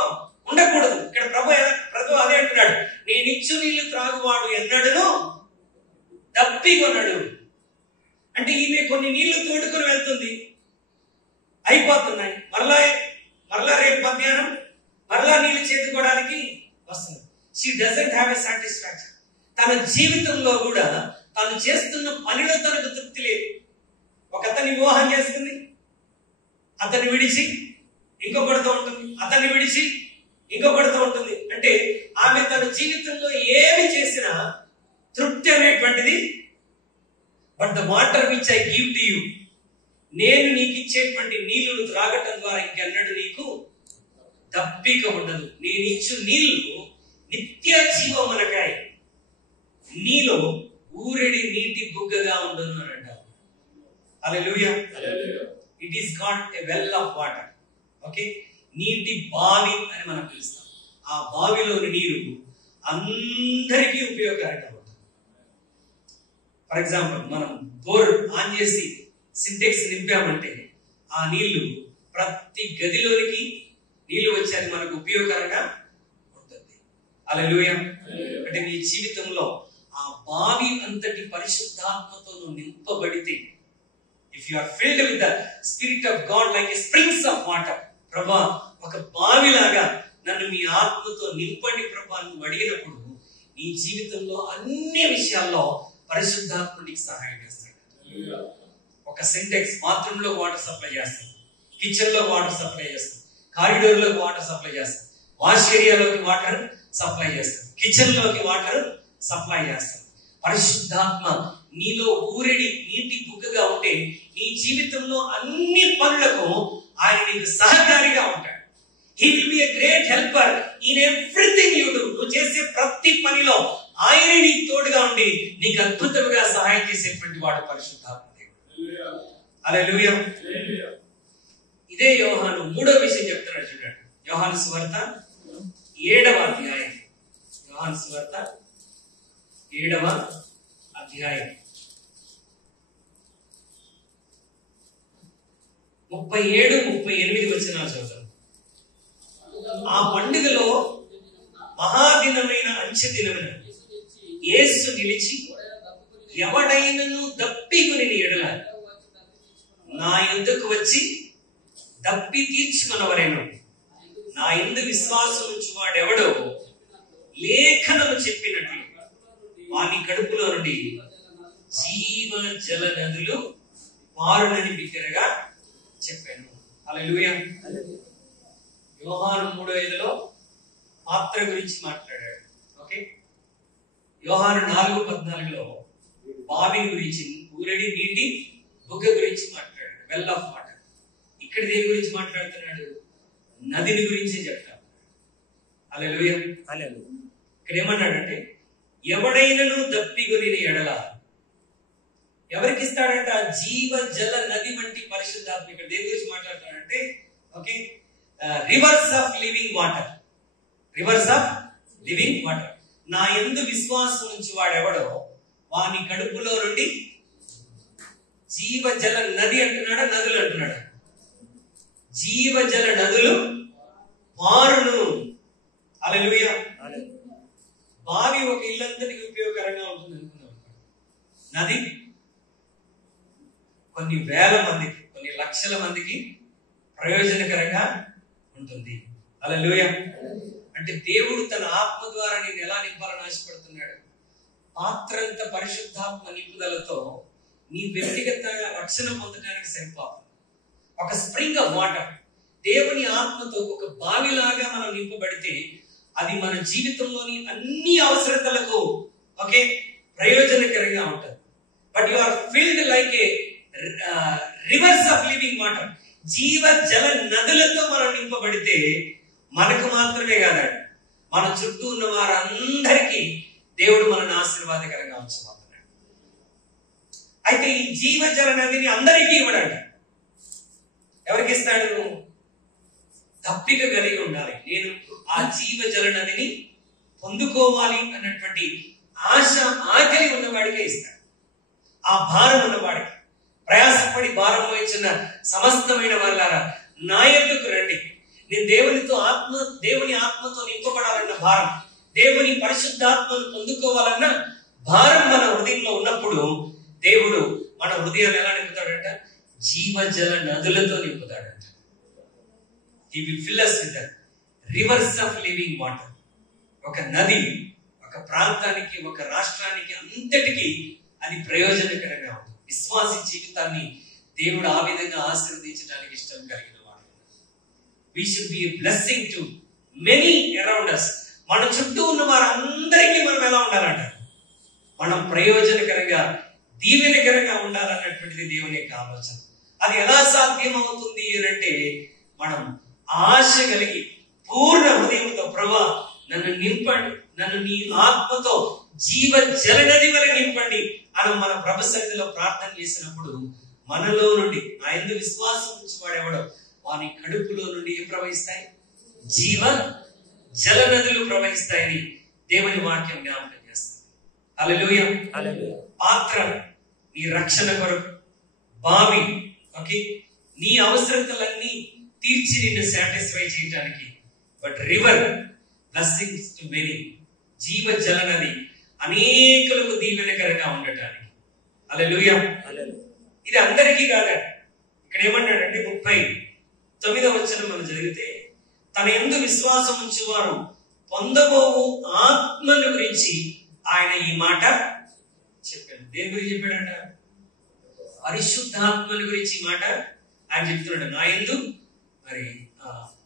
ఉండకూడదు. ఇక్కడ ప్రభు అదే అంటున్నాడు, నేను ఇచ్చు నీళ్లు త్రాగువాడు ఎన్నడను దప్పికొనడు. అంటే ఈమె కొన్ని నీళ్లు తోడుకొని వెళ్తుంది, అయిపోతున్నాయి, మరలా రేపు మధ్యాహ్నం మరలా నీళ్లు చేతుకోవడానికి వస్తుంది. She doesn't have a satisfaction. తన జీవితంలో కూడా తను చేస్తున్న పనిలో తనకు తృప్తి లేదు. ఒక అతన్ని వివాహం చేసుకుంది, అతన్ని విడిచి ఇంకొకటితో ఉంటుంది, అతన్ని విడిచి ఇంకొకటితో ఉంటుంది. అంటే ఆమె తన జీవితంలో ఏమి చేసినా తృప్తి అనేటువంటిది. But the water which I give to you, నేను నీకు ఇచ్చేటువంటి నీళ్లను త్రాగటం ద్వారా ఇంకెన్నడూ నీకు దప్పిక ఉండదు. నేను ఇచ్చు నీళ్లు నిత్య జీవమునకై నీలో ఊరెడి నీటి బుగ్గగా ఉండును అని అంటారు. Hallelujah. It is called a well of water. Okay, నీటి బావి అని మనం పిలుస్తాం. ఆ బావిలోని నీరు అందరికీ ఉపయోగకరంగా ఉంటుంది. ఫర్ ఎగ్జాంపుల్, మనం బోర్ ఆన్ చేసి సింటెక్స్ నింపామంటే ఆ నీళ్లు ప్రతి గదిలోనికి నీళ్లు వచ్చేది మనకు ఉపయోగకరంగా ఉంటుంది. హల్లెలూయా. అంటే నీ జీవితంలో ఆ బావి అంతటి పరిశుద్ధాత్మతో నింపబడితే, if you are filled with the spirit of God like a springs of water, ప్రభా ఒక బావిలాగా నన్ను మీ ఆత్మతో నింపండి ప్రభా నువ్వు అడిగినప్పుడు నీ జీవితంలో అన్ని విషయాల్లో పరిశుద్ధాత్ముడికి సహాయం చేస్తాడు. ఒక సింటెక్స్ బాత్రూమ్ లో వాటర్ సప్లై చేస్తాడు, కిచెన్ లో వాటర్ సప్లై చేస్తాడు, కారిడోర్ లోకి వాటర్ సప్లై చేస్తాడు, వాష్ ఏరియాలోకి వాటర్ సప్లై చేస్తాడు, కిచెన్ లోకి వాటర్ సప్లై చేస్తాడు. పరిశుద్ధాత్మ నీలో ఊరిడి నీటి బుగ్గగా ఉంటే నీ జీవితంలో అన్ని పనులకు ఆయన నీకు సహకారిగా ఉంటాడు. He will be a great helper in everything you do. నువ్వు చేసే ప్రతి పనిలో ఆయన నీకు తోడుగా ఉండి నీకు అద్భుతంగా సహాయం చేసేటువంటి వాడు పరిశుద్ధాత్మ దేవుడు. హల్లెలూయా. ఇదే యోహాను 3వ విషయం చెప్తున్నాడు చూడండి. యోహాను సువార్త 7వ అధ్యాయం. యోహాను సువార్త 7వ అధ్యాయం 37-38 వచనాలు చదువుతాం. ఆ పండుగలో మహాదినమైన అంచె దినమున యేసు నిలిచి, ఎవడైనను దప్పికొని ఎడల నా యుద్ధకు వచ్చి దప్పి తీర్చుకున్నవరేను, నా యందు విశ్వాసం ఉంచువాడెవడో లేఖనము చెప్పినట్లు వాని కడుపులో నుండి జీవ జల నదులు పారునని బిగ్గరగా చెప్పాను. హల్లెలూయా. యోహాను 3:5లో పాత్ర గురించి మాట్లాడాడు. ఓకే, యోహాను 4:14లో బావి గురించి, ఊరడి నీటి బుగ్గ గురించి మాట్లాడాడు, వెల్ ఆఫ్ వాటర్. ఇక్కడ దేని గురించి మాట్లాడుతున్నాడు? నదిని గురించి చెప్తాడు. హల్లెలూయా. ఇక్కడ ఏమన్నాడంటే, ఎవడైనను దప్పిగొనిన ఎడల, ఎవరికి ఇస్తాడంట? జీవ జల నది వంటి పరిశుద్ధాత్మ. ఇక్కడ దేని గురించి మాట్లాడతాడంటే, okay, rivers of living water, rivers of living water. నా యందు విశ్వాసం ఉంచి వాడెవడో వాని కడుపులో నుండి జీవ జల నది అంటున్నాడా, నదులు అంటున్నాడా? జీవ జల నదులు పారును. హల్లెలూయా. బావి ఒక ఇల్లందరికీ ఉపయోగకరంగా ఉంటుంది అనుకున్నాం. నది కొన్ని వేల మందికి, కొన్ని లక్షల మందికి ప్రయోజనకరంగా ఉంటుంది. హల్లెలూయా. అంటే దేవుడు తన ఆత్మ ద్వారా నేను ఎలా నింపాలని ఆశపడుతున్నాడు? పాత్రంత పరిశుద్ధాత్మ నింపుదలతో నీ వ్యక్తిగత రక్షణ పొందడానికి సరిపోదు. ఒక స్ప్రింగ్ ఆఫ్ వాటర్, దేవుని ఆత్మతో ఒక బావిలాగా మనం నింపబడితే అది మన జీవితంలోని అన్ని అవసరతలకు ఓకే ప్రయోజనకరంగా ఉంటుంది. But you are filled like a rivers of living water. జీవ జల నదులతో మనం నింపబడితే మనకు మాత్రమే కాదండి, మన చుట్టూ ఉన్న వారందరికీ దేవుడు మనల్ని ఆశీర్వాదకరంగా ఉంచబోతున్నాడు. అయితే ఈ జీవ జల నదిని అందరికీ ఇవ్వడంట. ఎవరికి ఇస్తాడు? తప్పిక కలిగి ఉండాలి. నేను ఆ జీవ జల నదిని పొందుకోవాలి అన్నటువంటి ఆశ, ఆకలి ఉన్నవాడికే ఇస్తాడు. ఆ భారం ఉన్నవాడికి, ప్రయాసపడి భారం వహించిన సమస్తమైన వాళ్ళారా నా యొద్దకు రండి. నేను దేవుని ఆత్మతో నింపబడాలన్న భారం, దేవుని పరిశుద్ధాత్మను పొందుకోవాలన్న భారం మన హృదయంలో ఉన్నప్పుడు దేవుడు మన హృదయం ఎలా నింపుతాడంట? జీవజల నదులతో నింపుతాడంట. He will fill us with the rivers of living water. ఒక నది ఒక ప్రాంతానికి, ఒక రాష్ట్రానికి, అంతటికి అది ప్రయోజనకరంగా ఉంటుంది. విశ్వాసి జీవితాన్ని దేవుడు ఆ విధంగా ఆశీర్వదించడానికి ఇష్టం కలిగిన వాడు. We should be a blessing to many around us. మన చుట్టూ ఉన్న వారందరికీ మనం ఎలా ఉండాలంట? మనం ప్రయోజనకరంగా, దీవెనకరంగా ఉండాలన్నటువంటిది దేవుని యొక్క ఆలోచన. అది ఎలా సాధ్యం అవుతుంది అంటే మనం ఆశ కలిగి పూర్ణ హృదయంతో, ప్రభువా నన్ను నింపండి, నన్ను నీ ఆత్మతో జీవ జలనది వల్ల నింపండి అని మన ప్రభు సన్నిధిలో ప్రార్థన చేసినప్పుడు మనలో నుండి, నా యందు విశ్వాసం ఉంచి వాడెవడో వాని కడుపులో నుండి ఏం ప్రవహిస్తాయి? జీవ జలనదులు ప్రవహిస్తాయని దేవుని వాక్యం జ్ఞాపకం చేస్తుంది. హల్లెలూయా. పాత్ర నీ రక్షణ కొరకు, బావి ఓకే, నీ అవసరతలన్నీ తీర్చి నిన్ను సాటిస్ఫై చేయడానికి. But river blessings to many, జీవ జలనది అనేకులకు దీవెనకరంగా ఉండటానికి. హల్లెలూయా. ఇది అందరికీ కాదండి. ఇక్కడ ఏమన్నాడంటే 39వ వచనం మనం చదివితే, తన యందు విశ్వాసం ఉంచువారు పొందబోవు ఆత్మను గురించి ఆయన ఈ మాట చెప్పాడు. దేని గురించి చెప్పాడంట? పరిశుద్ధాత్మని గురించి ఈ మాట ఆయన చెప్తున్నాడు. నా యందు మరి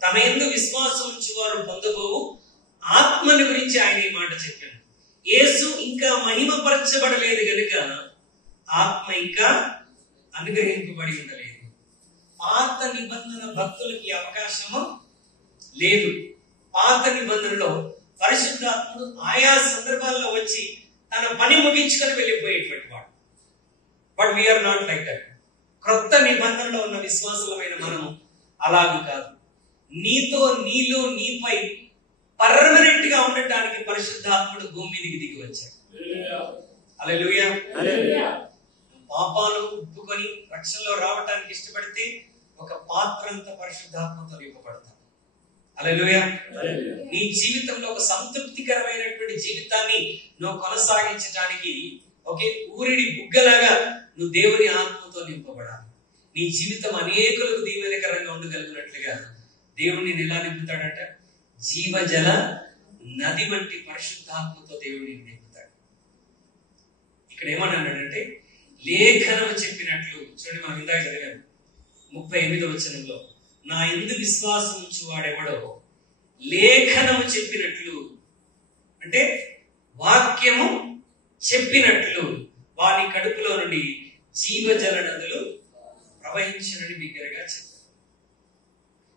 తన యందు విశ్వాసం ఉంచువారు పొందబోవు ఆత్మని గురించి ఆయన ఈ మాట చెప్పాడు. యేసు ఇంకా మహిమపరచబడలేదు గనుక ఆత్మ ఇంకా అనుగ్రహింపబడి ఉండలేదు. పాత నిబంధన భక్తులకి అవకాశము లేదు. పాత నిబంధనలో పరిశుద్ధాత్ముడు ఆయా సందర్భాల్లో వచ్చి తన పని ముగించుకొని వెళ్ళిపోయేటువంటి వాడు. But we are not like that. క్రొత్త నిబంధనలో ఉన్న విశ్వాసులమైన మనము అలాగూ కాదు. నీతో, నీలో, నీపై పర్మనెంట్ గా ఉండటానికి పరిశుద్ధాత్ముడు భూమి మీదకి దిగి వచ్చాడు. హల్లెలూయా. పాపాలు ఒప్పుకొని రక్షణలో రావటానికి ఇష్టపడితే ఒక పాత్రంత పరిశుద్ధాత్మతో నింపబడతాం. హల్లెలూయా. నీ జీవితంలో ఒక సంతృప్తికరమైనటువంటి జీవితాన్ని నువ్వు కొనసాగించడానికి ఒకే ఊరిడి బుగ్గలాగా నువ్వు దేవుని ఆత్మతో నింపబడాలి. నీ జీవితం అనేకులకు దీవెనకరంగా ఉండగలిగినట్లుగా దేవుడిని ఎలా నింపుతాడంట? జీవజల నది వంటి పరిశుద్ధాత్మతో దేవుడిని నింపుతాడు. ఇక్కడ ఏమన్నాడంటే, లేఖనం చెప్పినట్లు. చూడండి, మనం ఇందాక చదివాం 38వ వచనంలో, నా యందు విశ్వాసం ఉంచువాడెవడో లేఖనము చెప్పినట్లు, అంటే వాక్యము చెప్పినట్లు వాని కడుపులో నుండి జీవజల నదులు ప్రవహించునని బిగ్గరగా చెప్పారు.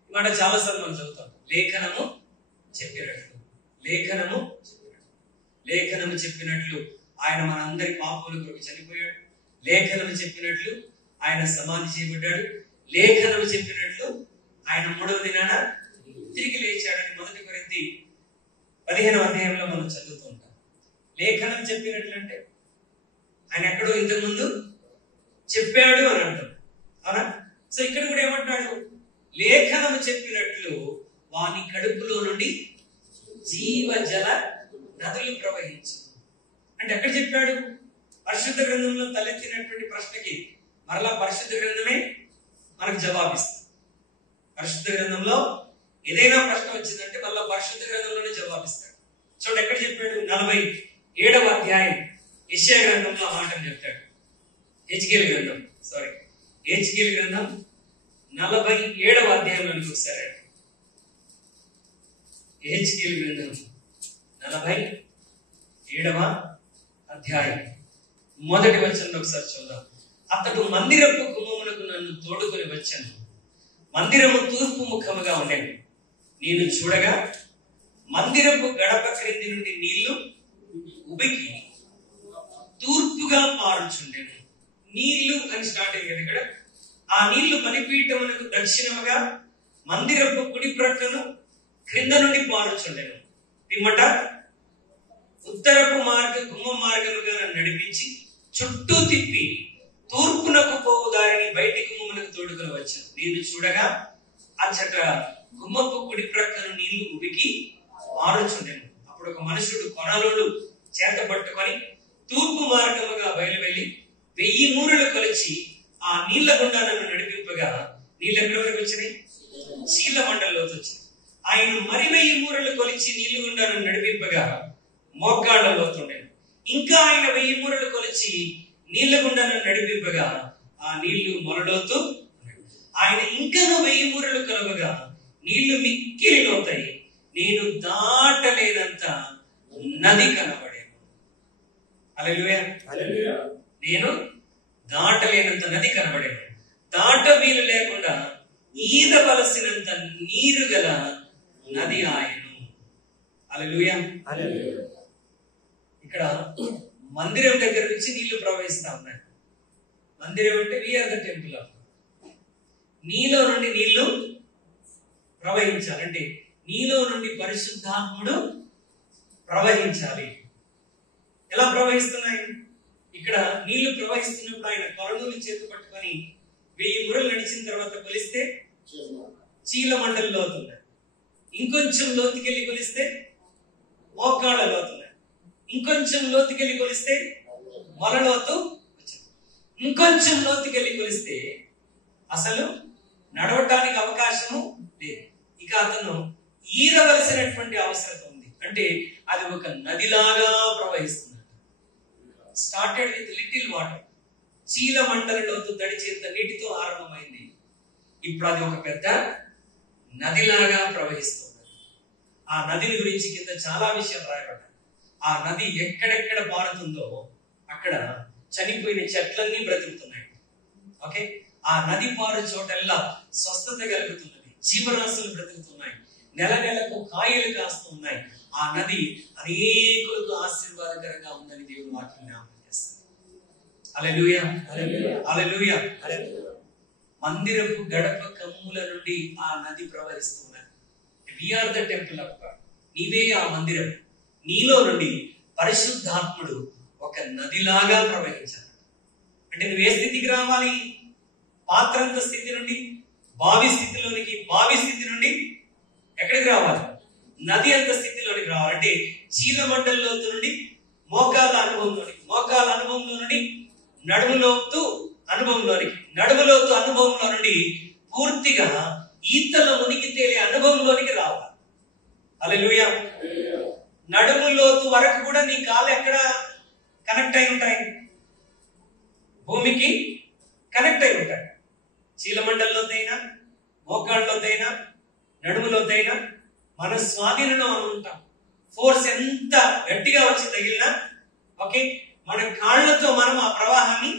ఈ మాట చాలాసార్లు మనం చదువుతాం. లేఖనము చెప్పినట్లు, లేఖనము చెప్పినట్లు, లేఖనము చెప్పినట్లు ఆయన మన అందరి పాపముల కొరకు చనిపోయాడు. లేఖనము చెప్పినట్లు ఆయన సమాధి చేయబడ్డాడు. లేఖనము చెప్పినట్లు ఆయన 3వ దినాన తిరిగి లేచాడని 1 కొరింథీ 15వ అధ్యాయంలో మనం చదువుతూ ఉంటాం. లేఖనం చెప్పినట్లు అంటే ఆయన ఎక్కడో ఇంతకుముందు చెప్పాడు అని అంటాం, అవునా? సో ఇక్కడ కూడా ఏమంటాడు? లేఖనము చెప్పినట్లు వాని కడుపులో నుండి జీవజల నదులు ప్రవహించు. అంటే ఎక్కడ చెప్పాడు? పరిశుద్ధ గ్రంథంలో తలెత్తినటువంటి ప్రశ్నకి మరలా పరిశుద్ధ గ్రంథమే మనకు జవాబిస్తుంది. పరిశుద్ధ గ్రంథంలో ఏదైనా ప్రశ్న వచ్చిందంటే మళ్ళా పరిశుద్ధ గ్రంథంలోనే జవాబిస్తాడు. చూడండి ఎక్కడ చెప్పాడు? 47వ అధ్యాయం యెషయా గ్రంథంలో మాటను చెప్తాడు. హెచ్కేల్ గ్రంథం 47వ అధ్యాయంలోనికి ఒకసారి. హెచ్కేల్ గ్రంథం 47వ అధ్యాయం 1వ వచనంలో ఒకసారి చూద్దాం. అతడు మందిరపు గుమ్మమునకు నన్ను తోడుకొని వచ్చాను, మందిరము తూర్పు ముఖముగా ఉండేది. నేను చూడగా మందిరపు గడప క్రింది నుండి నీళ్లు ఉబికి తూర్పుగా పారుచుండెను. నీళ్లు అని స్టార్ట్ అయ్యారు ఇక్కడ. ఆ నీళ్లు బలిపీఠమునకు దక్షిణముగా మందిరపు కుడి ప్రక్కను క్రింద నుండి పారుచుండెను. పిమ్మట ఉత్తరపు గుమ్మ మార్గముగా నడిపించి చుట్టూ తిప్పి తూర్పునకు పోవు దారిని బయటి గుమ్మమునకు తోడుకొని వచ్చాను. నేను చూడగా అచ్చట గుమ్మపు కుడి ప్రక్కను నీళ్లు ఉబికి పారుచుండెను. అప్పుడు ఒక మనుషుడు కొనలోడు చేత పట్టుకొని తూర్పు మార్గముగా బయలువెళ్లి 1000 మూరలు కొలిచి ఆ నీళ్ల గుండా నన్ను నడిపింపగా నీళ్ళు ఎక్కడి వరకు వచ్చినాయి? చీల మండలంలోకి వచ్చింది. ఆయన మరి 1000 మూరలు కొలిచి నీళ్లు గుండా నన్ను నడిపింపగా మోకాళ్ళలోతుండేను. ఇంకా ఆయన 1000 మూరలు కొలిచి నీళ్ల గుండా నన్ను నడిపింపగా ఆ నీళ్లు మొలలోతూ. ఆయన ఇంకనూ 1000 మూరలు కలవగా నీళ్లు మిక్కిలి లోతాయి. నేను దాటలేనంత నది కనబడేను. హల్లెలూయా. నేను దాటలేనంత నది కనబడేను. దాట వీలు లేకుండా ఈదవలసినంత నీరు గల నది ఆయను. హల్లెలూయా. ఇక్కడ మందిరం దగ్గర నుంచి నీళ్లు ప్రవహిస్తా ఉన్నాయి. మందిరం అంటే వీఆర్ ద టెంపుల్ ఆఫ్. నీలో నుండి నీళ్లు ప్రవహించాలి. అంటే నీలో నుండి పరిశుద్ధాత్ముడు ప్రవహించాలి. ఎలా ప్రవహిస్తున్నాయి? ఇక్కడ నీళ్లు ప్రవహిస్తున్నప్పుడు ఆయన కొరనూలు చేతి పట్టుకొని 1000 మూరలు నడిచిన తర్వాత కొలిస్తే చీల మండలి లోతున్నాయి. ఇంకొంచెం లోతుకెళ్ళి కొలిస్తే మోకాళ్ళ లోతున్నాయి. ఇంకొంచెం లోతుకెళ్ళి కొలిస్తే మొలలోతు వచ్చింది. ఇంకొంచెం లోతుకెళ్ళి కొలిస్తే అసలు నడవటానికి అవకాశము లేదు. ఇక అతను ఈదవలసినటువంటి అవసరం ఉంది. అంటే అది ఒక నదిలాగా ప్రవహిస్తుంది. Started with little water. చీల మండలిలోతు తడిచేంత నీటితో ఆరంభమైంది. ఇప్పుడు అది ఒక పెద్ద నదిలాగా ప్రవహిస్తుంది. ఆ నదిని గురించి కింద చాలా విషయాలు రాయబడ్డాయి. ఆ నది ఎక్కడెక్కడ పారుతుందో అక్కడ చనిపోయిన చెట్లన్నీ బ్రతుకుతున్నాయి. ఓకే, ఆ నది పారు చోటల్లా స్వస్థత కలుగుతున్నది. జీవరాశులు బ్రతుకుతున్నాయి. నెల నెలకు కాయలు కాస్తున్నాయి. ఆ నది అనేకులకు ఆశీర్వాదకరంగా ఉందని దేవుని వాక్యం జ్ఞాపకం చేస్తారు. హల్లెలూయా, హల్లెలూయా. మందిరపు గడప కమ్ముల నుండి ఆ నది ప్రవహిస్తున్నది. We are the temple of God. నీవే ఆ మందిరం. నీలో నుండి పరిశుద్ధాత్ముడు ఒక నదిలాగా ప్రవహించాలి. అంటే నువ్వు ఏ స్థితికి రావాలి? పాత్రంత స్థితి నుండి బావి స్థితిలోనికి, బావి స్థితి నుండి ఎక్కడికి రావాలి? నది అంత స్థితిలోనికి రావాలంటే చీల మండలిలోతు నుండి మోకాళ్ళ అనుభవంలోనికి, మోకాళ్ళ అనుభవంలో నుండి నడుములోతు అనుభవంలోనికి, నడుములోతు అనుభవంలో నుండి పూర్తిగా ఈతల మునిగి తేలే అనుభవంలోనికి రావాలి. హల్లెలూయా. నడుములోతు వరకు కూడా నీ కాళ్ళు ఎక్కడ కనెక్ట్ అయి ఉంటాయి? భూమికి కనెక్ట్ అయి ఉంటాయి. చీలమండలిలోతైనా, మోకాళ్ళలోతైనా, నడుములోతైనా మన స్వాధీనంలో మనం ఉంటాం. ఫోర్స్ ఎంత గట్టిగా వచ్చి తగిలినా ఓకే, మన కాళ్ళతో మనం ఆ ప్రవాహాన్ని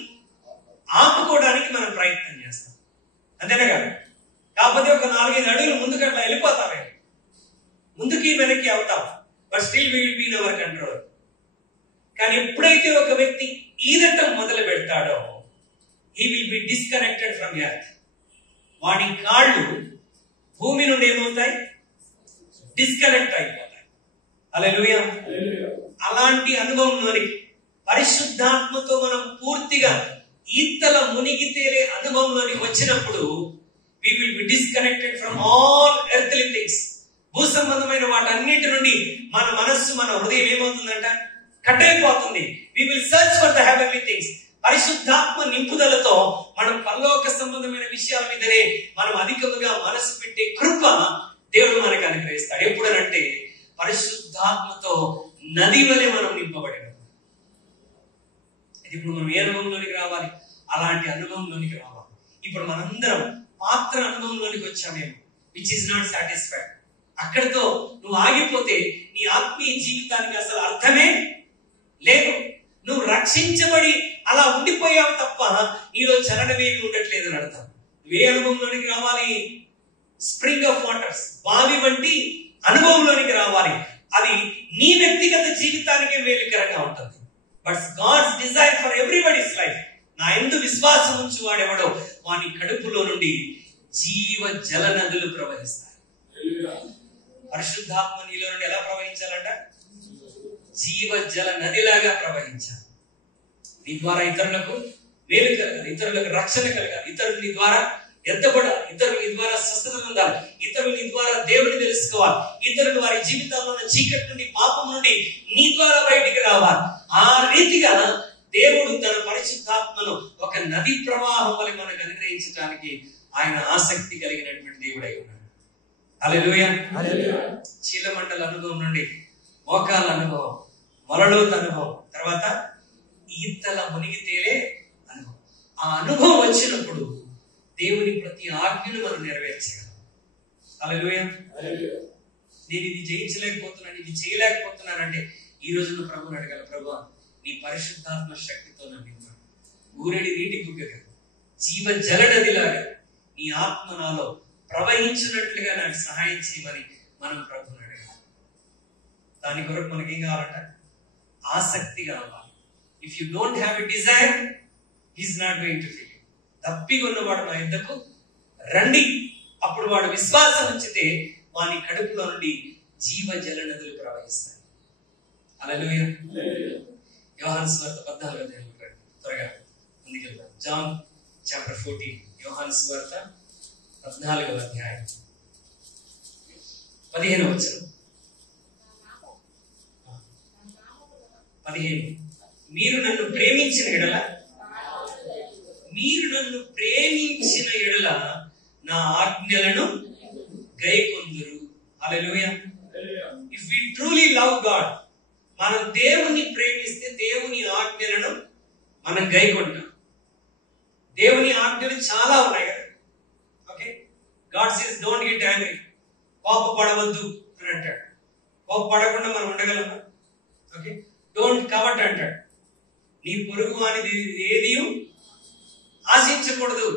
ఆపుకోవడానికి మనం ప్రయత్నం చేస్తాం. అంతేనా కాదు? కాకపోతే ఒక 4-5 అడుగులు ముందుకు అట్లా వెళ్ళిపోతామే, ముందుకి వెనక్కి అవుతాం. But still we will be in our control. కానీ ఎప్పుడైతే ఒక వ్యక్తి ఈదటం మొదలు పెడతాడో he will be disconnected from earth. వాడి కాళ్ళు భూమి నుండి ఏమవుతాయి? డిస్కనెక్ట్ అయిపోతాయి. హల్లెలూయా. అలాంటి అనుభవంలోనికి పరిశుద్ధాత్మతో మనం పూర్తిగా ఈతల మునిగి తేలే అనుభవంలోనికి వచ్చినప్పుడు we will be disconnected from all earthly things. భూ సంబంధమైన వాటన్నిటి నుండి మన మనస్సు, మన హృదయం ఏమవుతుందంట? కట్ అయిపోతుంది. we will search for the heavenly things. పరిశుద్ధాత్మ నింపుదలతో మనం పరలోక సంబంధమైన విషయాల మీదనే మనం అధికముగా మనసు పెట్టే కృప దేవుడు మనకు అనుగ్రహిస్తాడు. ఎప్పుడనంటే పరిశుద్ధాత్మతో నది వలె మనం నింపబడినప్పుడు. ఇప్పుడు మనం ఏ అనుభవంలోనికి రావాలి? అలాంటి అనుభవంలోనికి రావాలి. ఇప్పుడు మనందరం పాత్ర అనుభవంలోనికి వచ్చామేమో, విచ్ ఇస్ నాట్ సాటిస్ఫైడ్. అక్కడితో నువ్వు ఆగిపోతే నీ ఆత్మీయ జీవితానికి అసలు అర్థమే లేదు. నువ్వు రక్షించబడి అలా ఉండిపోయావు తప్ప నీలో చలనమేమి ఉండట్లేదు అని అర్థం. నువ్వే అనుభవంలోనికి రావాలి? స్ప్రింగ్ ఆఫ్ వాటర్స్, బావి వంటి అనుభవంలోనికి రావాలి. అది నీ వ్యక్తిగత జీవితానికే మేలుకరంగా ఉంటుంది. But God's desire for everybody's life. నా యందు విశ్వాసం ఉంచి వాడెవడో వాని కడుపులో నుండి జీవ జల నదులు ప్రవహిస్తాయి. పరిశుద్ధాత్మ నీలో నుండి ఎలా ప్రవహించాలంట? జీవ జల నదిలాగా ప్రవహించాలి. నీ ద్వారా ఇతరులకు మేలు కలగాలి, ఇతరులకు రక్షణ కలగాలి, ఇతరులు నీ ద్వారా ఎత్తబడాలి, ఇతరులు నీ ద్వారా స్వస్థత పొందాలి, ఇతరులు నీ ద్వారా దేవుడిని తెలుసుకోవాలి, ఇతరులు వారి జీవితాల్లో ఉన్న చీకటి నుండి, పాపం నుండి నీ ద్వారా బయటికి రావాలి. ఆ రీతిగా దేవుడు తన పరిశుద్ధాత్మను ఒక నది ప్రవాహం వల్ల మనకు అనుగ్రహించడానికి ఆయన ఆసక్తి కలిగినటువంటి దేవుడై ఉన్నాడు. హల్లెలూయా. చీలమండల అనుభవం నుండి మోకాల అనుభవం, మొలలోత అనుభవం, తర్వాత ఈతల మునిగి తేలే అనుభవం. ఆ అనుభవం వచ్చినప్పుడు దేవుని ప్రతి ఆజ్ఞను మనం నెరవేర్చగలం. హల్లెలూయా. నేను ఇది జయించలేకపోతున్నాను, ఇది చేయలేకపోతున్నానంటే ఈ రోజు నువ్వు ప్రభువుని అడగాలి. ప్రభువా, నీ పరిశుద్ధాత్మ శక్తితో నన్ను ఊరేడి నీటి గుగ్గగా, జీవ జల నదిలాగా నీ ఆత్మ నాలో ప్రవహించినట్లుగా నాకు సహాయం చేయమని మనం ప్రభువుని అడగాలి. దాని కొరకు మనకేం కావాలంట? ఆసక్తి కావాలి. If you don't have a desire, he is not going to feel. తప్పికొన్నవాడు నా యుద్ధకు రండి. అప్పుడు వాడు విశ్వాసం ఉంచితే వాని కడుపులో నుండి జీవ జల నదులు ప్రవహిస్తాయి. హల్లెలూయా. యోహాను సువార్త 14వ అధ్యాయం త్వరగా ముందుకెళ్దాం. జాన్ చాప్టర్ 14, యోహాను సువార్త 14వ అధ్యాయం 15వ వచనం. 15. మీరు నన్ను ప్రేమించిన ఎడల నా ఆజ్ఞలను గైకొందురు. Hallelujah. If we truly love God, మనం దేవుని ప్రేమిస్తే దేవుని ఆజ్ఞలను మనం గైకొంటాం. దేవుని ఆజ్ఞలు చాలా ఉన్నాయి కదా. Okay, God says don't get angry, కోపపడవద్దు అని అంటాడు. కోపపడకుండా మనం ఉండగలమా? ఓకే, డోంట్ కవట్ అంటాడు. నీ పొరుగు అనేది ఏది ఆశించకూడదు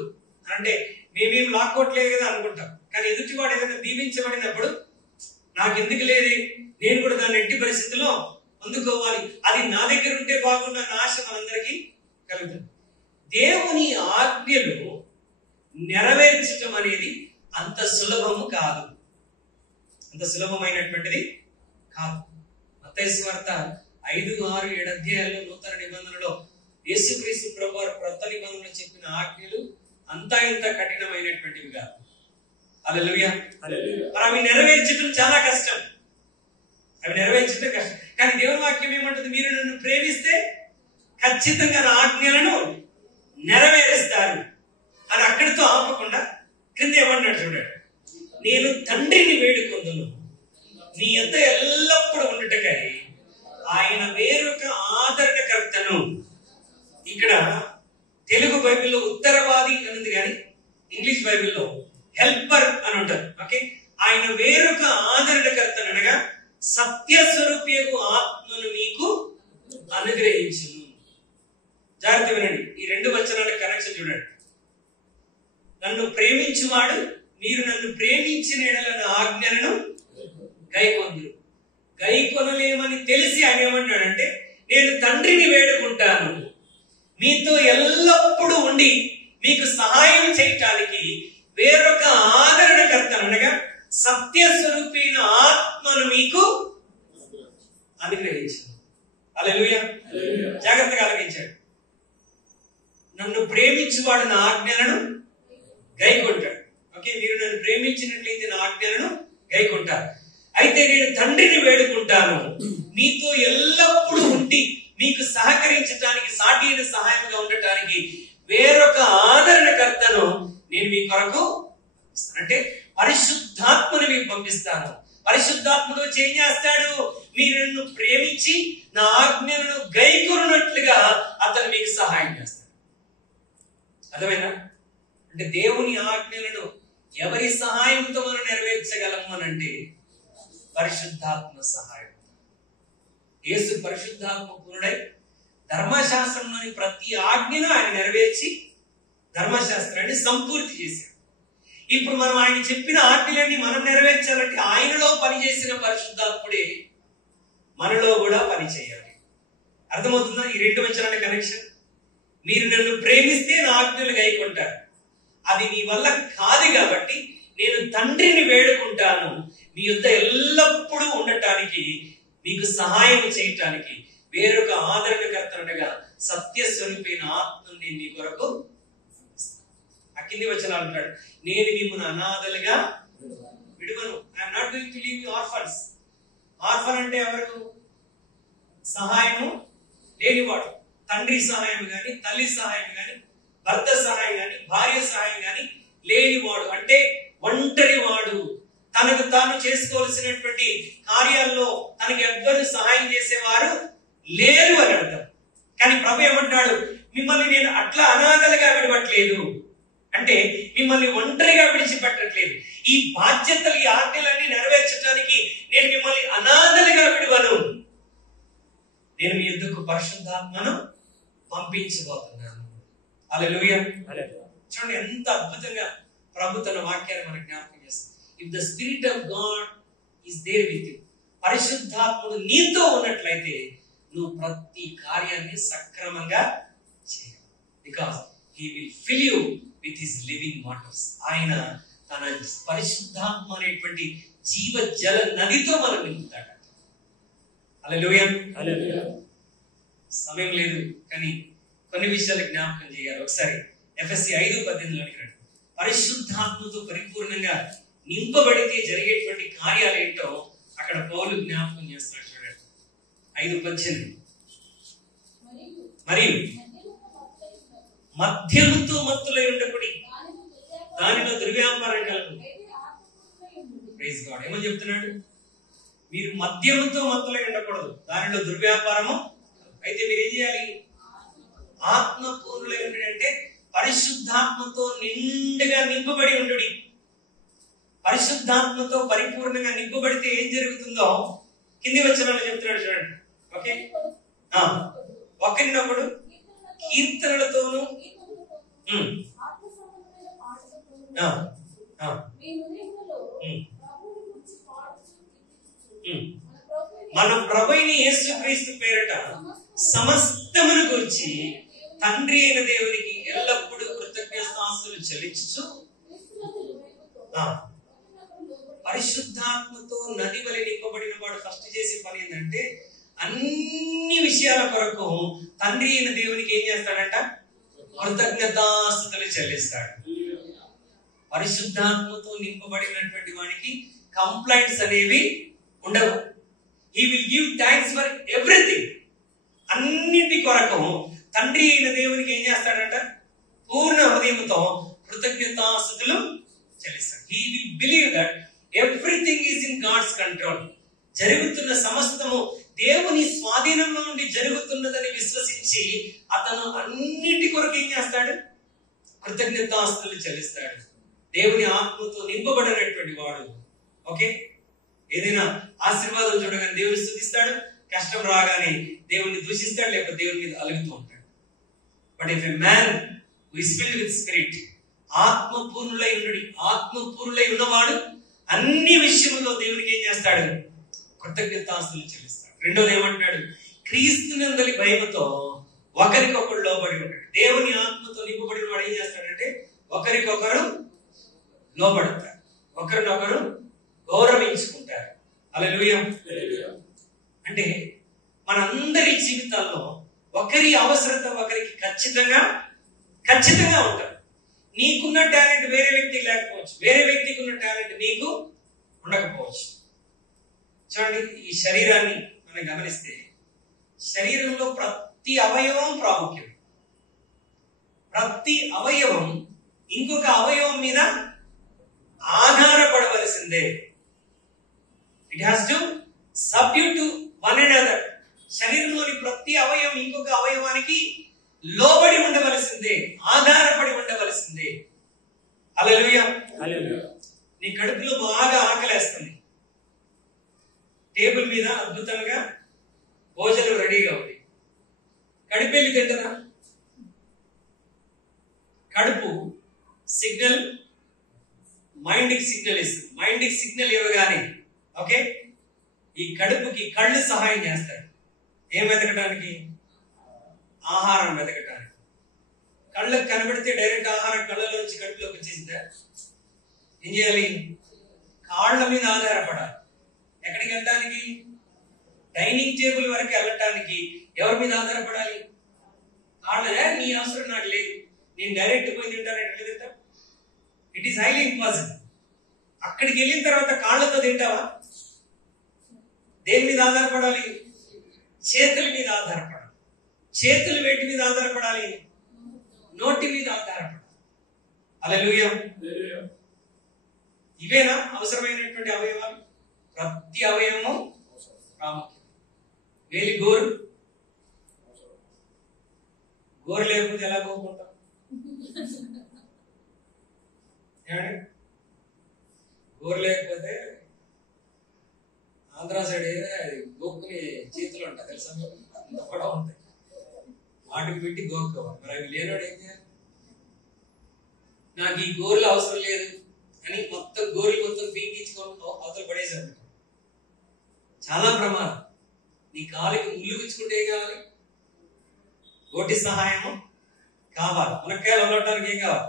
అంటే మేమేం లాక్కోవట్లేదు కదా అనుకుంటాం. కానీ ఎదుటివాడు ఏదైనా దీవించబడినప్పుడు నాకు ఎందుకు లేదు, నేను కూడా దాన్ని ఎట్టి పరిస్థితుల్లో అందుకోవాలి, అది నా దగ్గర ఉంటే బాగుండన్న ఆశ మనందరికీ కలుగుతుంది. దేవుని ఆజ్ఞలు నెరవేర్చడం అనేది అంత సులభము కాదు, అంత సులభమైనటువంటిది కాదు. మత్తయి సువార్త 5, 6, 7 అధ్యాయాల్లో నూతన నిబంధనలో యేసుక్రీస్తు ప్రభువారు కొత్త నిబంధనలో చెప్పిన ఆజ్ఞలు అంతా ఇంత కఠినమైనటువంటివి కాదు. హల్లెలూయా. మరి అవి నెరవేర్చడం చాలా కష్టం, అవి నెరవేర్చడం కష్టం. కానీ దేవుని వాక్యం ఏమంటుంది? మీరు నన్ను ప్రేమిస్తే ఖచ్చితంగా నా ఆజ్ఞలను నెరవేరుస్తారు అని అక్కడితో ఆపకుండా క్రింద ఏమన్నాడు చూడండి. నేను తండ్రిని వేడుకొందును నీ యొద్ద ఎల్లప్పుడూ ఉండుటకై ఆయన వేరొక ఆదరణకర్తను. ఇక్కడ తెలుగు బైబిల్లో ఉత్తరవాది అని ఉంది, కానీ ఇంగ్లీష్ బైబిల్లో హెల్పర్ అని ఉంటారు. ఓకే, ఆయన వేరొక ఆదరణకర్తను అనగా సత్యస్వరూపియగు ఆత్మను మీకు అనుగ్రహించును. జాగ్రత్త వినండి, ఈ 2 వచనాల కనెక్షన్ చూడండి. నన్ను ప్రేమించువాడు, మీరు నన్ను ప్రేమించిన ఎడల నా ఆజ్ఞలను గైకొందురు. గైకొనలేమని తెలిసి ఆయన ఏమన్నాడంటే, నేను తండ్రిని వేడుకుంటాను మీతో ఎల్లప్పుడూ ఉండి మీకు సహాయం చేయటానికి వేరొక ఆదరణకర్తను అనగా సత్యస్వరూపైన ఆత్మను మీకు అనుగ్రహించాను. హల్లెలూయా. జాగ్రత్తగా ఆలకించాడు. నన్ను ప్రేమించువాడు నా ఆజ్ఞలను గైకొంటాడు. ఓకే, మీరు నన్ను ప్రేమించినట్లయితే నా ఆజ్ఞలను గైకొంటారు. అయితే నేను తండ్రిని వేడుకుంటాను మీతో ఎల్లప్పుడూ ఉండి మీకు సహకరించడానికి, సాటి అయిన సహాయంగా ఉండటానికి వేరొక ఆదరణకర్తను నేను మీ కొరకు అంటే పరిశుద్ధాత్మను మీకు పంపిస్తాను. పరిశుద్ధాత్మను ఏం చేస్తాడు? మీరు నన్ను ప్రేమించి నా ఆజ్ఞలను గైకొనున్నట్లుగా అతను మీకు సహాయం చేస్తాడు. అర్థమైనా? అంటే దేవుని ఆజ్ఞలను ఎవరి సహాయంతో మనం నెరవేర్చగలము అని అంటే పరిశుద్ధాత్మ సహాయం. యేసు పరిశుద్ధాత్మ పూర్ణుడై ధర్మశాస్త్రంలోని ప్రతి ఆజ్ఞను ఆయన నెరవేర్చి ధర్మశాస్త్రాన్ని సంపూర్తి చేశాడు. ఇప్పుడు మనం ఆయన చెప్పిన ఆజ్ఞలన్నీ మనం నెరవేర్చాలంటే ఆయనలో పనిచేసిన పరిశుద్ధాత్ముడే మనలో కూడా పని చేయాలి. అర్థమవుతుందా ఈ రెండు వచనాల కనెక్షన్? మీరు నన్ను ప్రేమిస్తే నా ఆజ్ఞలు గైకొంటారు. అది నీ వల్ల కాదు కాబట్టి నేను తండ్రిని వేడుకుంటాను మీ యొద్ద ఎల్లప్పుడూ ఉండటానికి, మీకు సహాయం చేయటానికి. వేరొక ఆదరణకర్తగా సత్యస్వరూపైన ఆత్మను నేను మీ కొరకు ఆ కింది వచనాలు అంటాడు, నేను మిమ్మల్ని అనాథలుగా విడువను. I'm not going to leave you orphans. Orphan అంటే ఎవరు? సహాయము లేనివాడు. తండ్రి సహాయం గాని, తల్లి సహాయం గాని, భర్త సహాయం గాని, భార్య సహాయం గాని లేనివాడు అంటే ఒంటరి వాడు. తనకు తాను చేసుకోవాల్సినటువంటి కార్యాల్లో తనకి ఎవ్వరు సహాయం చేసేవారు లేరు అని అర్థం. కానీ ప్రభు ఏమంటాడు, మిమ్మల్ని నేను అట్లా అనాథలుగా విడవట్లేదు, అంటే మిమ్మల్ని ఒంటరిగా విడిచిపెట్టట్లేదు. ఈ బాధ్యతలు, ఈ ఆజ్ఞలన్నీ నెరవేర్చడానికి నేను మిమ్మల్ని అనాథలుగా విడవను. నేను మీ యొద్దకు పరిశుద్ధాత్మను పంపించబోతున్నాను. హల్లెలూయా. చూడండి ఎంత అద్భుతంగా ప్రభు తన వాక్యాన్ని మనకు జ్ఞాపకం చేస్తుంది. If the Spirit of God is there with you, పరిశుద్ధాత్ముడు నీతో ఉన్నట్లయితే నువ్వు ప్రతి కార్యాన్ని సక్రమంగా చేయాలి. Because he will fill you with his living waters. ఆయన తన పరిశుద్ధాత్మ అనేటువంటి జీవ జల నదితో మనం నింపుతాడు. హల్లెలూయా. సమయం లేదు కానీ కొన్ని విషయాలు జ్ఞాపకం చేయాలి. ఒకసారి ఎఫెసీ 5:18 పరిశుద్ధాత్మతో పరిపూర్ణంగా నింపబడితే జరిగేటువంటి కార్యాలు ఏంటో అక్కడ పౌలు జ్ఞాపకం చేస్తున్నాడు. చూడండి 5:18, మరియు మద్యముతో మత్తులై ఉండకుడి, దానిలో దుర్వ్యాపారం కలదు. Praise God. ఏమని చెప్తున్నాడు? మీరు మద్యముతో మత్తులై ఉండకూడదు, దానిలో దుర్వ్యాపారము. అయితే మీరు ఏం చేయాలి? ఆత్మపూర్ణులై ఉండు అంటే పరిశుద్ధాత్మతో నిండుగా నింపబడి ఉండు. పరిశుద్ధాత్మతో పరిపూర్ణంగా నింపబడితే ఏం జరుగుతుందో కింది వచనాలు చెప్తున్నాడు చూడండి. ఓకే, ఒకరినొకడు కీర్తనలతోనూ మన ప్రభువైన యేసుక్రీస్తు పేరట సమస్తమును గురించి తండ్రి అయిన దేవునికి ఎల్లప్పుడూ కృతజ్ఞతాస్తులు చెల్లించుచు పరిశుద్ధాత్మతో నది వలె నింపబడిన వాడు ఫస్ట్ చేసే పని ఏంటంటే అన్ని విషయాల కొరకు తండ్రి అయిన దేవునికి ఏం చేస్తాడంట? కృతజ్ఞతాస్తుతులు చెల్లిస్తాడు. పరిశుద్ధాత్మతో నింపబడినటువంటి వానికి కంప్లైంట్స్ అనేవి ఉండవు. He will give thanks for everything. అన్నింటి కొరకు తండ్రి అయిన దేవునికి ఏం చేస్తాడంట? పూర్ణ హృదయంతో కృతజ్ఞతాస్తుతులు చెల్లిస్తాడు. He will believe that everything is in God's control. జరుగుతున్న సమస్తము దేవుని స్వాధీనంలో నుండి జరుగుతున్నదని విశ్వసించి అతను అన్నింటి కొరకు ఏం చేస్తాడు? కృతజ్ఞతాస్తుతులు చెల్లిస్తాడు. దేవుని ఆత్మతో నింపబడినటువంటి వాడు ఓకే ఏదైనా ఆశీర్వాదం చూడగానే దేవుని స్తుతిస్తాడు, కష్టం రాగానే దేవుని దూషిస్తాడు, లేకపోతే దేవుని మీద అలుగుతూ ఉంటాడు. But if a man who is filled with spirit, ఆత్మపూర్ణులై ఉండి, ఆత్మపూర్ణులై ఉన్నవాడు అన్ని విషయంలో దేవునికి ఏం చేస్తాడు? కృతజ్ఞతాస్తుతులు చెల్లిస్తాడు. రెండోది ఏమంటాడు? క్రీస్తునందలి భయముతో ఒకరికొకరు లోబడి ఉంటాడు. దేవుని ఆత్మతో నింపబడిన వాడు ఏం చేస్తాడంటే ఒకరికొకరు లోబడతారు, ఒకరినొకరు గౌరవించుకుంటారు. హల్లెలూయా. అంటే మనందరి జీవితాల్లో ఒకరి అవసరత ఒకరికి ఖచ్చితంగా ఉంటారు. నీకున్న టాలెంట్ వేరే వ్యక్తికి లేకపోవచ్చు, వేరే వ్యక్తికి ఉన్న టాలెంట్ నీకు ఉండకపోవచ్చు. చూడండి, ఈ శరీరాన్ని మనం గమనిస్తే శరీరంలో ప్రతి అవయవం ప్రాముఖ్యం. ప్రతి అవయవం ఇంకొక అవయవం మీద ఆధారపడవలసిందే. It has to subdued to one another. శరీరంలోని ప్రతి అవయవం ఇంకొక అవయవానికి లోబడి ఉండవలసిందే, ఆధారపడి ఉండవలసిందే. హల్లెలూయా. నీ కడుపులో బాగా ఆకలేస్తుంది, టేబుల్ మీద అద్భుతంగా భోజనం రెడీగా ఉంది, కడుపెళ్ళి తింటదా? కడుపు సిగ్నల్ మైండ్ కి సిగ్నల్ ఇస్తుంది. మైండ్ కి సిగ్నల్ ఇవ్వగానే ఓకే ఈ కడుపుకి కళ్ళు సహాయం చేస్తాయి. ఏం వెతకడానికి? ఆహారం వెతకడానికి. కళ్ళకు కనబడితే డైరెక్ట్ ఆహారం కళ్ళలోంచి కడుపులోకి వచ్చేసిందా? ఏం చేయాలి? కాళ్ళ మీద ఆధారపడాలి. ఎక్కడికి వెళ్ళడానికి? డైనింగ్ టేబుల్ వరకు వెళ్ళటానికి ఎవరి మీద ఆధారపడాలి? కాళ్ళ. నీ అవసరం నాకు లేదు, నేను డైరెక్ట్ పోయి తింటాను. ఎట్లా తింటా? It is highly impossible. అక్కడికి వెళ్ళిన తర్వాత కాళ్ళతో తింటావా? దేని మీద ఆధారపడాలి? చేతుల మీద ఆధారపడాలి. చేతులు వేటి మీద ఆధారపడాలి? నోటి మీద ఆధారపడాలి. హల్లెలూయా. ఇవేనా అవసరమైనటువంటి అవయవాలు? ప్రతి అవయవము ప్రాముఖ్యం. వేలి గోరు లేకపోతే ఎలా కోరుకుంటాం? ఏమండి? గోరు లేకపోతే ఆంధ్ర సైడ్ గోక్కుని చేతులు ఉంటాయి తెలుసా? అంత కూడా ఉంటాయి. వాటికి పెట్టి గోక్కోవాలి. మరి అవి లేనోడు ఏం చేయాలి? నాకు ఈ గోర్లు అవసరం లేదు అని మొత్తం గోర్లు మొత్తం పీకించుకొని అవతల పడేసాడు. చాలా ప్రమాదం. నీ కాలికి ముళ్ళు గుచ్చుకుంటే ఏం కావాలి? గోటి సహాయము కావాలి. మునక్కాయలు ఉండటానికి ఏం కావాలి?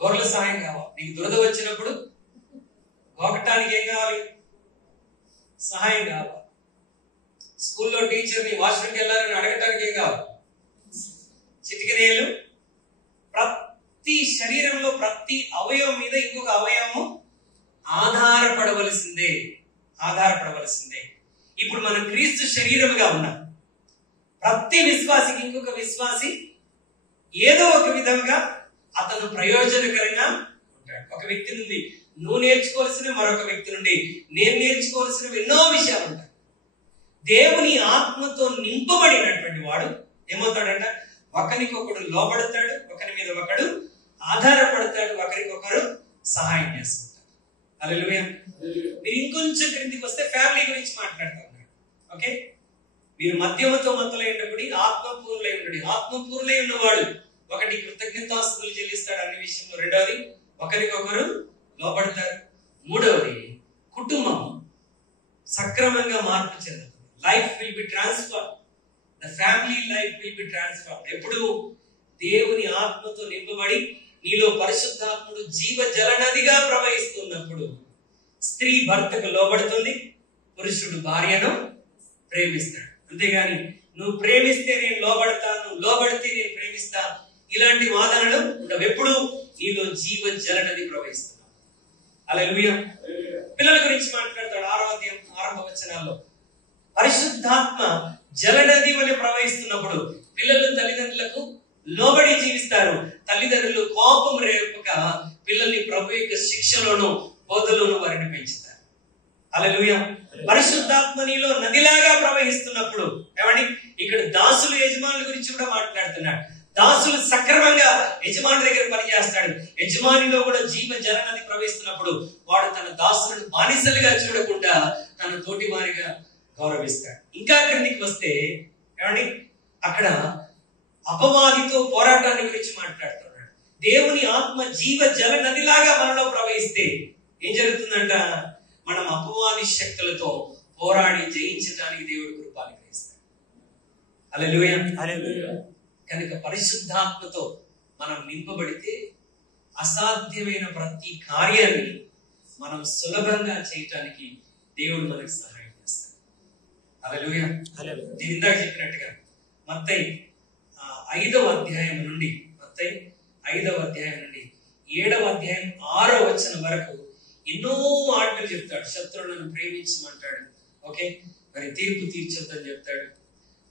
గోర్ల సహాయం కావాలి. నీకు దురద వచ్చినప్పుడు గోకటానికి ఏం కావాలి? సహాయం కావాలి. స్కూల్లో టీచర్ని వాష్రూమ్కి వెళ్ళాలని అడగటానికి ఏం కావాలి? చిటికనేలు. ప్రతి శరీరంలో ప్రతి అవయవం మీద ఇంకొక అవయవము ఆధారపడవలసిందే. ఇప్పుడు మనం క్రీస్తు శరీరముగా ఉన్నాం. ప్రతి విశ్వాసికి ఇంకొక విశ్వాసి ఏదో ఒక విధంగా అతను ప్రయోజనకరంగా ఉంటాడు. ఒక వ్యక్తి నుండి నువ్వు నేర్చుకోవాల్సిన, మరొక వ్యక్తి నుండి నేను నేర్చుకోవాల్సిన ఎన్నో విషయాలు ఉంటాయి. దేవుని ఆత్మతో నింపబడినటువంటి వాడు ఏమవుతాడంట? ఒకరికొకడు లోబడతాడు, ఒకరి మీద ఒకడు ఆధారపడతాడు, ఒకరికొకరు సహాయం చేస్తుంటారు. హల్లెలూయా. మీరు ఇంకొంచెం క్రిందికి వస్తే ఫ్యామిలీ గురించి మాట్లాడుతున్నారు. ఓకే, మీరు మద్యముతో మత్తులైనప్పుడు ఆత్మపూర్ణులై ఉండండి. ఆత్మపూర్ణులై ఉన్నవాడు ఒకటి కృతజ్ఞతాస్తుతులు చెల్లిస్తాడు అన్ని విషయంలో. రెండవది ఒకరికొకరు లోబడతారు. మూడవది కుటుంబం సక్రమంగా మార్పు చెందుతుంది. Life will be transform. The family life will be transform. ఎప్పుడు దేవుని ఆత్మతో నింపబడి నీలో పరిశుద్ధాత్ముడు జీవ జలనదిగా ప్రవహిస్తున్నప్పుడు స్త్రీ భర్తకు లోబడుతుంది, పురుషుడు భార్యను ప్రేమిస్తాడు. అంతేగాని నువ్వు ప్రేమిస్తే నేను లోబడతాను, లోబడితే నేను ప్రేమిస్తాను, ఇలాంటి వాదనలు ఉండవు. ఎప్పుడు నీలో జీవ జలనది ప్రవహిస్తున్నావు. హల్లెలూయా. పిల్లల గురించి మాట్లాడతాడు 6వ అధ్యాయం ఆరంభ వచనాల్లో. పరిశుద్ధాత్మ జలనది వలె ప్రవహిస్తున్నప్పుడు పిల్లలు తల్లిదండ్రులకు లోబడి జీవిస్తారు. తల్లిదండ్రులు కోపం రేపక పిల్లల్ని ప్రభు యొక్క శిక్షలోను బోధలోను వారిని పెంచుతారు. హల్లెలూయా. పరిశుద్ధాత్మ నీలో నదిలాగా ప్రవహిస్తున్నప్పుడు ఏమండి, ఇక్కడ దాసులు యజమానుల గురించి కూడా మాట్లాడుతున్నాడు. దాసులు సక్రమంగా యజమాని దగ్గర పనిచేస్తాడు. యజమానిలో కూడా జీవ జలనది ప్రవహిస్తున్నప్పుడు వాడు తన దాసులను బానిసలుగా చూడకుండా తన తోటి వారిగా గౌరవిస్తాడు. ఇంకా క్రిందికి వస్తే ఏమండి, అక్కడ అపవాదితో పోరాటాన్ని గురించి మాట్లాడుతున్నాడు. దేవుని ఆత్మ జీవ జల నదిలాగా మనలో ప్రవహిస్తే ఏం జరుగుతుందంట? మనం అపవాది శక్తులతో పోరాడి జయించడానికి దేవుడు కృప అనుగ్రహిస్తాడు. హల్లెలూయా. హల్లెలూయా. కనుక పరిశుద్ధాత్మతో మనం నింపబడితే అసాధ్యమైన ప్రతి కార్యాన్ని మనం సులభంగా చేయటానికి దేవుడు మనకు సహాయం చేస్తాడు. హల్లెలూయా. హల్లెలూయా. నేను ఇందాక చెప్పినట్టుగా మత్తయి 5వ అధ్యాయం నుండి 7వ అధ్యాయం 6వ వచనం వరకు ఎన్నో ఆజ్ఞలు చెప్తాడు. శత్రువులను ప్రేమించమంటాడు. ఓకే, మరి తీర్పు తీర్చొద్దని చెప్తాడు.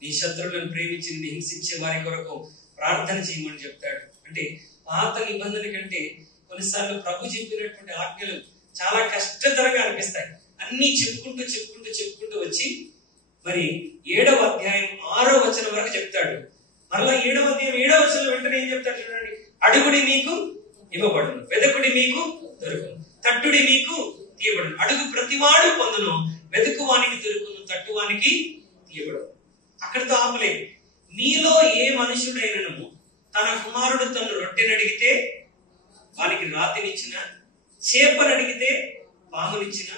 నీ శత్రువులను ప్రేమించి నిన్ను హింసించే వారి కొరకు ప్రార్థన చేయమని చెప్తాడు. అంటే పాత నిబంధన కంటే కొన్నిసార్లు ప్రభు చెప్పినటువంటి ఆజ్ఞలు చాలా కష్టతరంగా అనిపిస్తాయి. అన్ని చెప్పుకుంటూ వచ్చి మరి 7వ అధ్యాయం 6వ వచనం వరకు చెప్తాడు. మరలా 7వ అధ్యాయం 7వ వచనం వెంటనే ఏం చెప్తాడు చూడండి. అడుగుడి మీకు ఇవ్వబడును, వెదకుడి మీకు దొరుకును, తట్టుడి మీకు తీయబడును. అడుగు ప్రతివాడు పొందును, వెతుకువానికి దొరుకును, తట్టువానికి తీయబడును. అక్కడితో ఆపలేదు. మీలో ఏ మనుషుడైనను తన కుమారుడు తను రొట్టెనడిగితే వానికి రాతినిచ్చిన చేపను అడిగితే పామునిచ్చిన,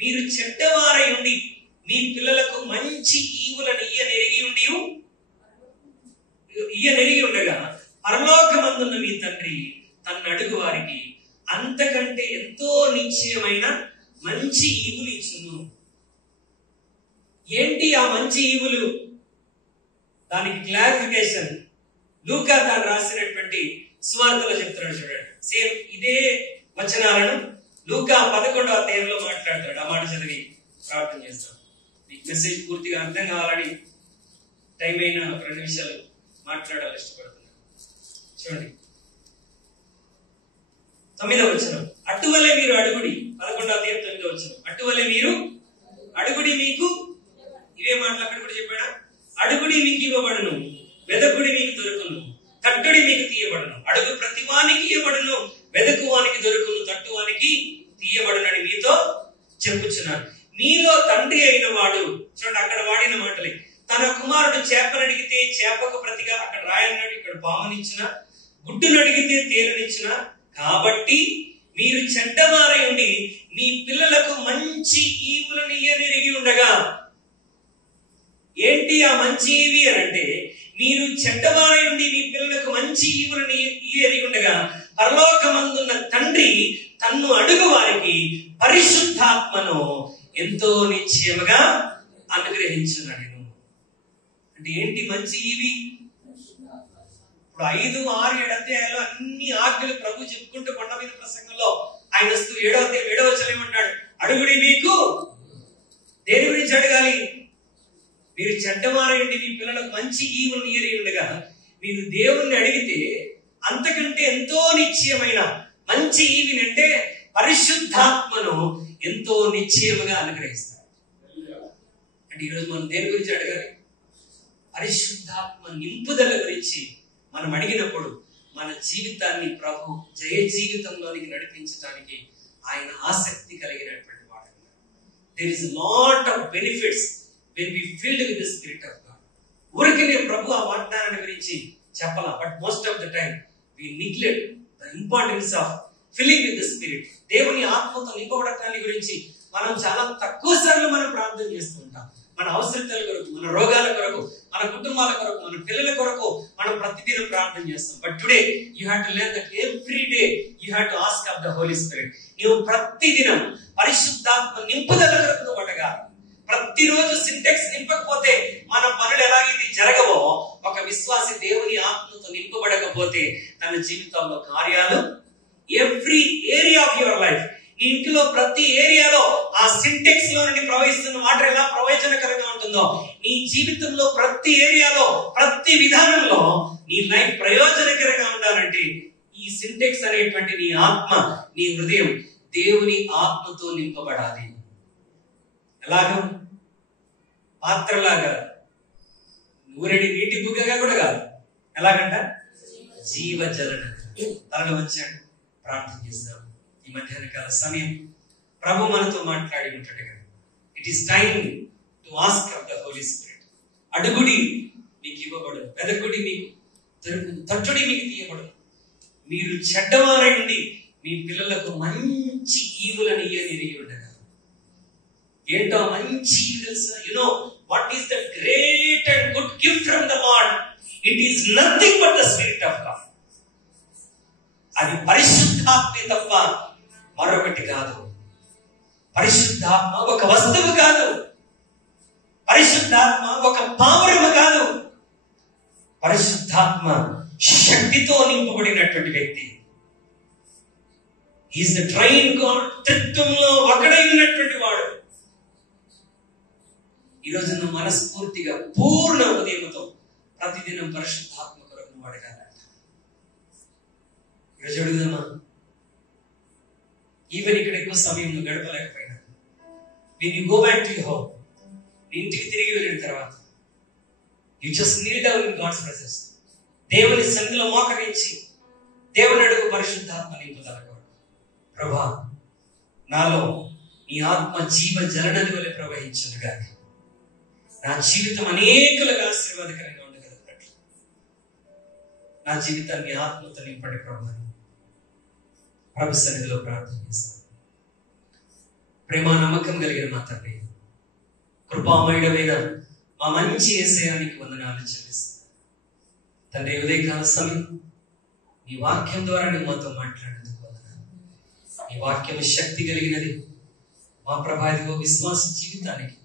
మీరు చెడ్డవారై ఉండి మీ పిల్లలకు మంచి ఈవులను ఇయ్యనెరిగి ఉండగా పరలోకమందున్న మీ తండ్రి తన్ను అడుగు వారికి అంతకంటే ఎంతో నిశ్చయమైన మంచి ఈవులు ఇచ్చును. ఏంటి ఆ మంచి ఈవులు? దానికి క్లారిఫికేషన్ లూకా తాను రాసినటువంటి సువార్తలో చెప్తున్నాడు. చూడండి, సేమ్ ఇదే వచనాలను లూకా 11వ అధ్యాయంలో మాట్లాడతాడు. ఆ మాట చదివి ప్రార్థన చేస్తాం. మీకు మెసేజ్ పూర్తిగా అర్థం కావాలని టైం అయినా 2 నిమిషాలు మాట్లాడాలి ఇష్టపడుతున్నాను. చూడండి 9వ వచనం, అటువలే మీరు అడుగుడి. 11వ అధ్యాయం 9వ వచనం, అటువలే మీరు అడుగుడి మీకు ఇవే మాటలు అక్కడ కూడా చెప్పాడా? అడుగుడి మీకు ఇవ్వబడును, వెదకుడి మీకు దొరుకును, తట్టుడి మీకు తీయబడును. అడుగు ప్రతివానికి ఇవ్వబడును, వెదకువానికి దొరుకును, తట్టువానికి తీయబడునని మీతో చెప్పుచున్నాను. మీలో తండ్రి అయిన వాడు, చూడండి అక్కడ వాడిన మాటలే, తన కుమారుడు చేపను అడిగితే చేపకు ప్రతిగా అక్కడ రాయన్నాడు, ఇక్కడ పామునిచ్చిన, గుడ్డును అడిగితే తేలునిచ్చిన. కాబట్టి మీరు చెడ్డవారై ఉండి మీ పిల్లలకు మంచి ఈవులను ఇయ్యనెరిగి ఉండగా. ఏంటి ఆ మంచి ఈవి అని అంటే, మీరు చెడ్డవారై ఉండి మీ పిల్లలకు మంచి ఈవులను ఇయ్యనెరిగి ఉండగా పరలోకమందున్న తండ్రి తన్ను అడుగు వారికి పరిశుద్ధాత్మను ఎంతో నిశ్చయముగా అనుగ్రహించున్నాడు. అంటే ఏంటి మంచి ఈవి? ఇప్పుడు 5, 6, 7 అధ్యాయాలు అన్ని ఆజ్ఞలు ప్రభు చెప్పుకుంటూ కొండ మీద ప్రసంగంలో ఆయన వస్తూ 7వ అధ్యాయం 7వ వచనం ఏమంటాడు? అడుగుడి మీకు. దేని గురించి అడగాలి? మీరు చెడ్డవారండి మీ పిల్లలకు మంచి ఈవులను ఇయ్యరి ఉండగా మీరు దేవుణ్ణి అడిగితే అంతకంటే ఎంతో నిశ్చయమైన మంచి ఈవిని అంటే పరిశుద్ధాత్మను ఎంతో నిశ్చయముగా అనుగ్రహిస్తారు. అంటే ఈరోజు మనం దేని గురించి అడగాలి? పరిశుద్ధాత్మ నింపుదల గురించి మనం అడిగినప్పుడు మన జీవితాన్ని ప్రభు జయ జీవితంలోనికి నడిపించడానికి ఆయన ఆసక్తి కలిగినటువంటి వాడు. There is a lot of benefits when we filled with the Spirit of God. ఊరికే ప్రభు ఆ వాగ్దానాన్ని గురించి చెప్పాలా, but most of the time we neglect the importance of filling with the Spirit. దేవుని ఆత్మతో నింపబడటాన్ని గురించి మనం చాలా తక్కువ సార్లు మనం ప్రార్థన చేస్తూ ఉంటాం. మన అవసరతల కొరకు, మన రోగాల కొరకు, మన కుటుంబాల కొరకు, మన పిల్లల కొరకు మనం ప్రతిదినం ప్రార్థన చేస్తాం. But today you have to learn that every day you have to ask of the Holi Spirit. నువ్వు ప్రతిదినం పరిశుద్ధాత్మ నింపుదల కొరకు నువ్వు అడగాలి. ప్రతిరోజు సింటెక్స్ నింపకపోతే మన పనులు ఎలాగైతే జరగవో, ఒక విశ్వాసి దేవుని ఆత్మతో నింపబడకపోతే తన జీవితంలో కార్యాలు every area of your life, నీ ఇంటిలో ప్రతి ఏరియాలో ఆ సింటెక్స్ లో నుండి ప్రవహిస్తున్న వాటర్ ఎలా ప్రయోజనకరంగా ఉంటుందో, నీ జీవితంలో ప్రతి ఏరియాలో ప్రతి విధానంలో నీ లైఫ్ ప్రయోజనకరంగా ఉండాలంటే ఈ సింటెక్స్ అనేటువంటి నీ ఆత్మ, నీ హృదయం దేవుని ఆత్మతో నింపబడాలి. ఎలాగో పాత్రలాగా, ఊరడి నీటి బుగ్గగా కూడా కాదు. ఎలాగంట? జీవజలన. తనలో వచ్చాడు. ప్రార్థన చేస్తాం. ఈ మధ్యాహ్న కాల సమయం ప్రభు మనతో మాట్లాడి ఉంటాడు కదా. It is time to ask of the Holi spirit. అడుగుడి మీకు ఇవ్వబడు, వెదకుడి మీకు దొరుకును, తట్టుడి మీకు తీయబడు. మీరు చెడ్డవారై ఉండి మీ పిల్లలకు మంచి ఈవులను ఇయ్యనిరిగి ఉండగా. ఏంటో మంచి తెలుసా? You know what is the great and good gift from the lord? It is nothing but the Spirit of God. అది పరిశుద్ధాత్మే తప్ప మరొకటి కాదు. పరిశుద్ధాత్మ ఒక వస్తువు కాదు. పరిశుద్ధాత్మ ఒక పావురము కాదు. పరిశుద్ధాత్మ శక్తితో నింపబడినటువంటి వ్యక్తి. Is the triune God. త్రిత్వంలో ఒకడై ఉన్నటువంటి వాడు. ఈరోజు నువ్వు మనస్ఫూర్తిగా పూర్ణ ఉదయంతో ప్రతిదినం పరిశుద్ధాత్మ కొరకు నువ్వు అడగాలంట. ఈరోజు అడుగుదామా? ఈవెన్ ఇక్కడ ఎక్కువ సమయం నువ్వు గడపలేకపోయినా, when you go back to your home, నీ ఇంటికి తిరిగి వెళ్ళిన తర్వాత you just kneel down in God's presence. దేవుని సన్నిధిలో మోకరించి దేవుని అడుగు పరిశుద్ధాత్మ నింపుదల కొరకు. ప్రభువా, నాలో నీ ఆత్మ జీవ జలనది వలె ప్రవహించును గాక. నా జీవితం అనేకులకు ఆశీర్వాదకరంగా ఉండగలిగినట్లు నా జీవితాన్ని ఆత్మతో నింపండి ప్రభువా. ప్రభు సన్నిధిలో ప్రార్థన చేస్తాను. ప్రేమ నమ్మకం కలిగిన మా తండ్రి, కృపామయుడమైన మా మంచి యేసయ్యానికి వందనాలు చెల్లిస్తాను. తండ్రి, ఉదయకాల సమయం నీ వాక్యం ద్వారా నువ్వు మాతో మాట్లాడేందుకు వందనాలు. నీ వాక్యం శక్తి కలిగినది. మా ప్రభావితో విశ్వాస జీవితానికి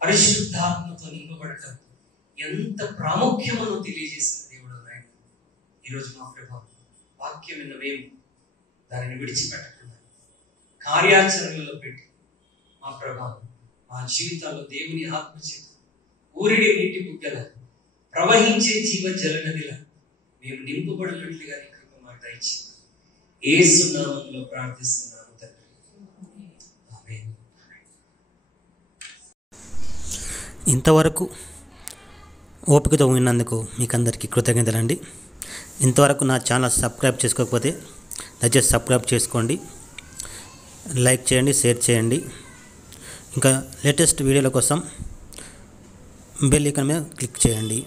పరిశుద్ధాత్మతో నింపబడటం ఎంత ప్రాముఖ్యమో తెలియజేసిన దేవుడు నాయన. ఈరోజు మా ప్రభావం వాక్యం విన్న మేము దానిని విడిచిపెట్టకుండా కార్యాచరణలో పెట్టి మా ప్రభావం మా జీవితాల్లో దేవుని ఆత్మచేత ఊరిడి నీటి బుగ్గల ప్రవహించే జీవ జలనదిలా మేము నింపబడినట్లుగా నీ కృప మాకు దయచేయండి. యేసు నామములో ప్రార్థిస్తున్నాను తండ్రి, ఆమేన్. ఇంతవరకు ఓపికతో విన్నందుకు మీకు అందరికీ కృతజ్ఞతలండి. ఇంతవరకు నా ఛానల్ సబ్స్క్రైబ్ చేసుకోకపోతే దయచేసి సబ్స్క్రైబ్ చేసుకోండి, లైక్ చేయండి, షేర్ చేయండి. ఇంకా లేటెస్ట్ వీడియోల కోసం బెల్ ఐకాన్ మీద క్లిక్ చేయండి.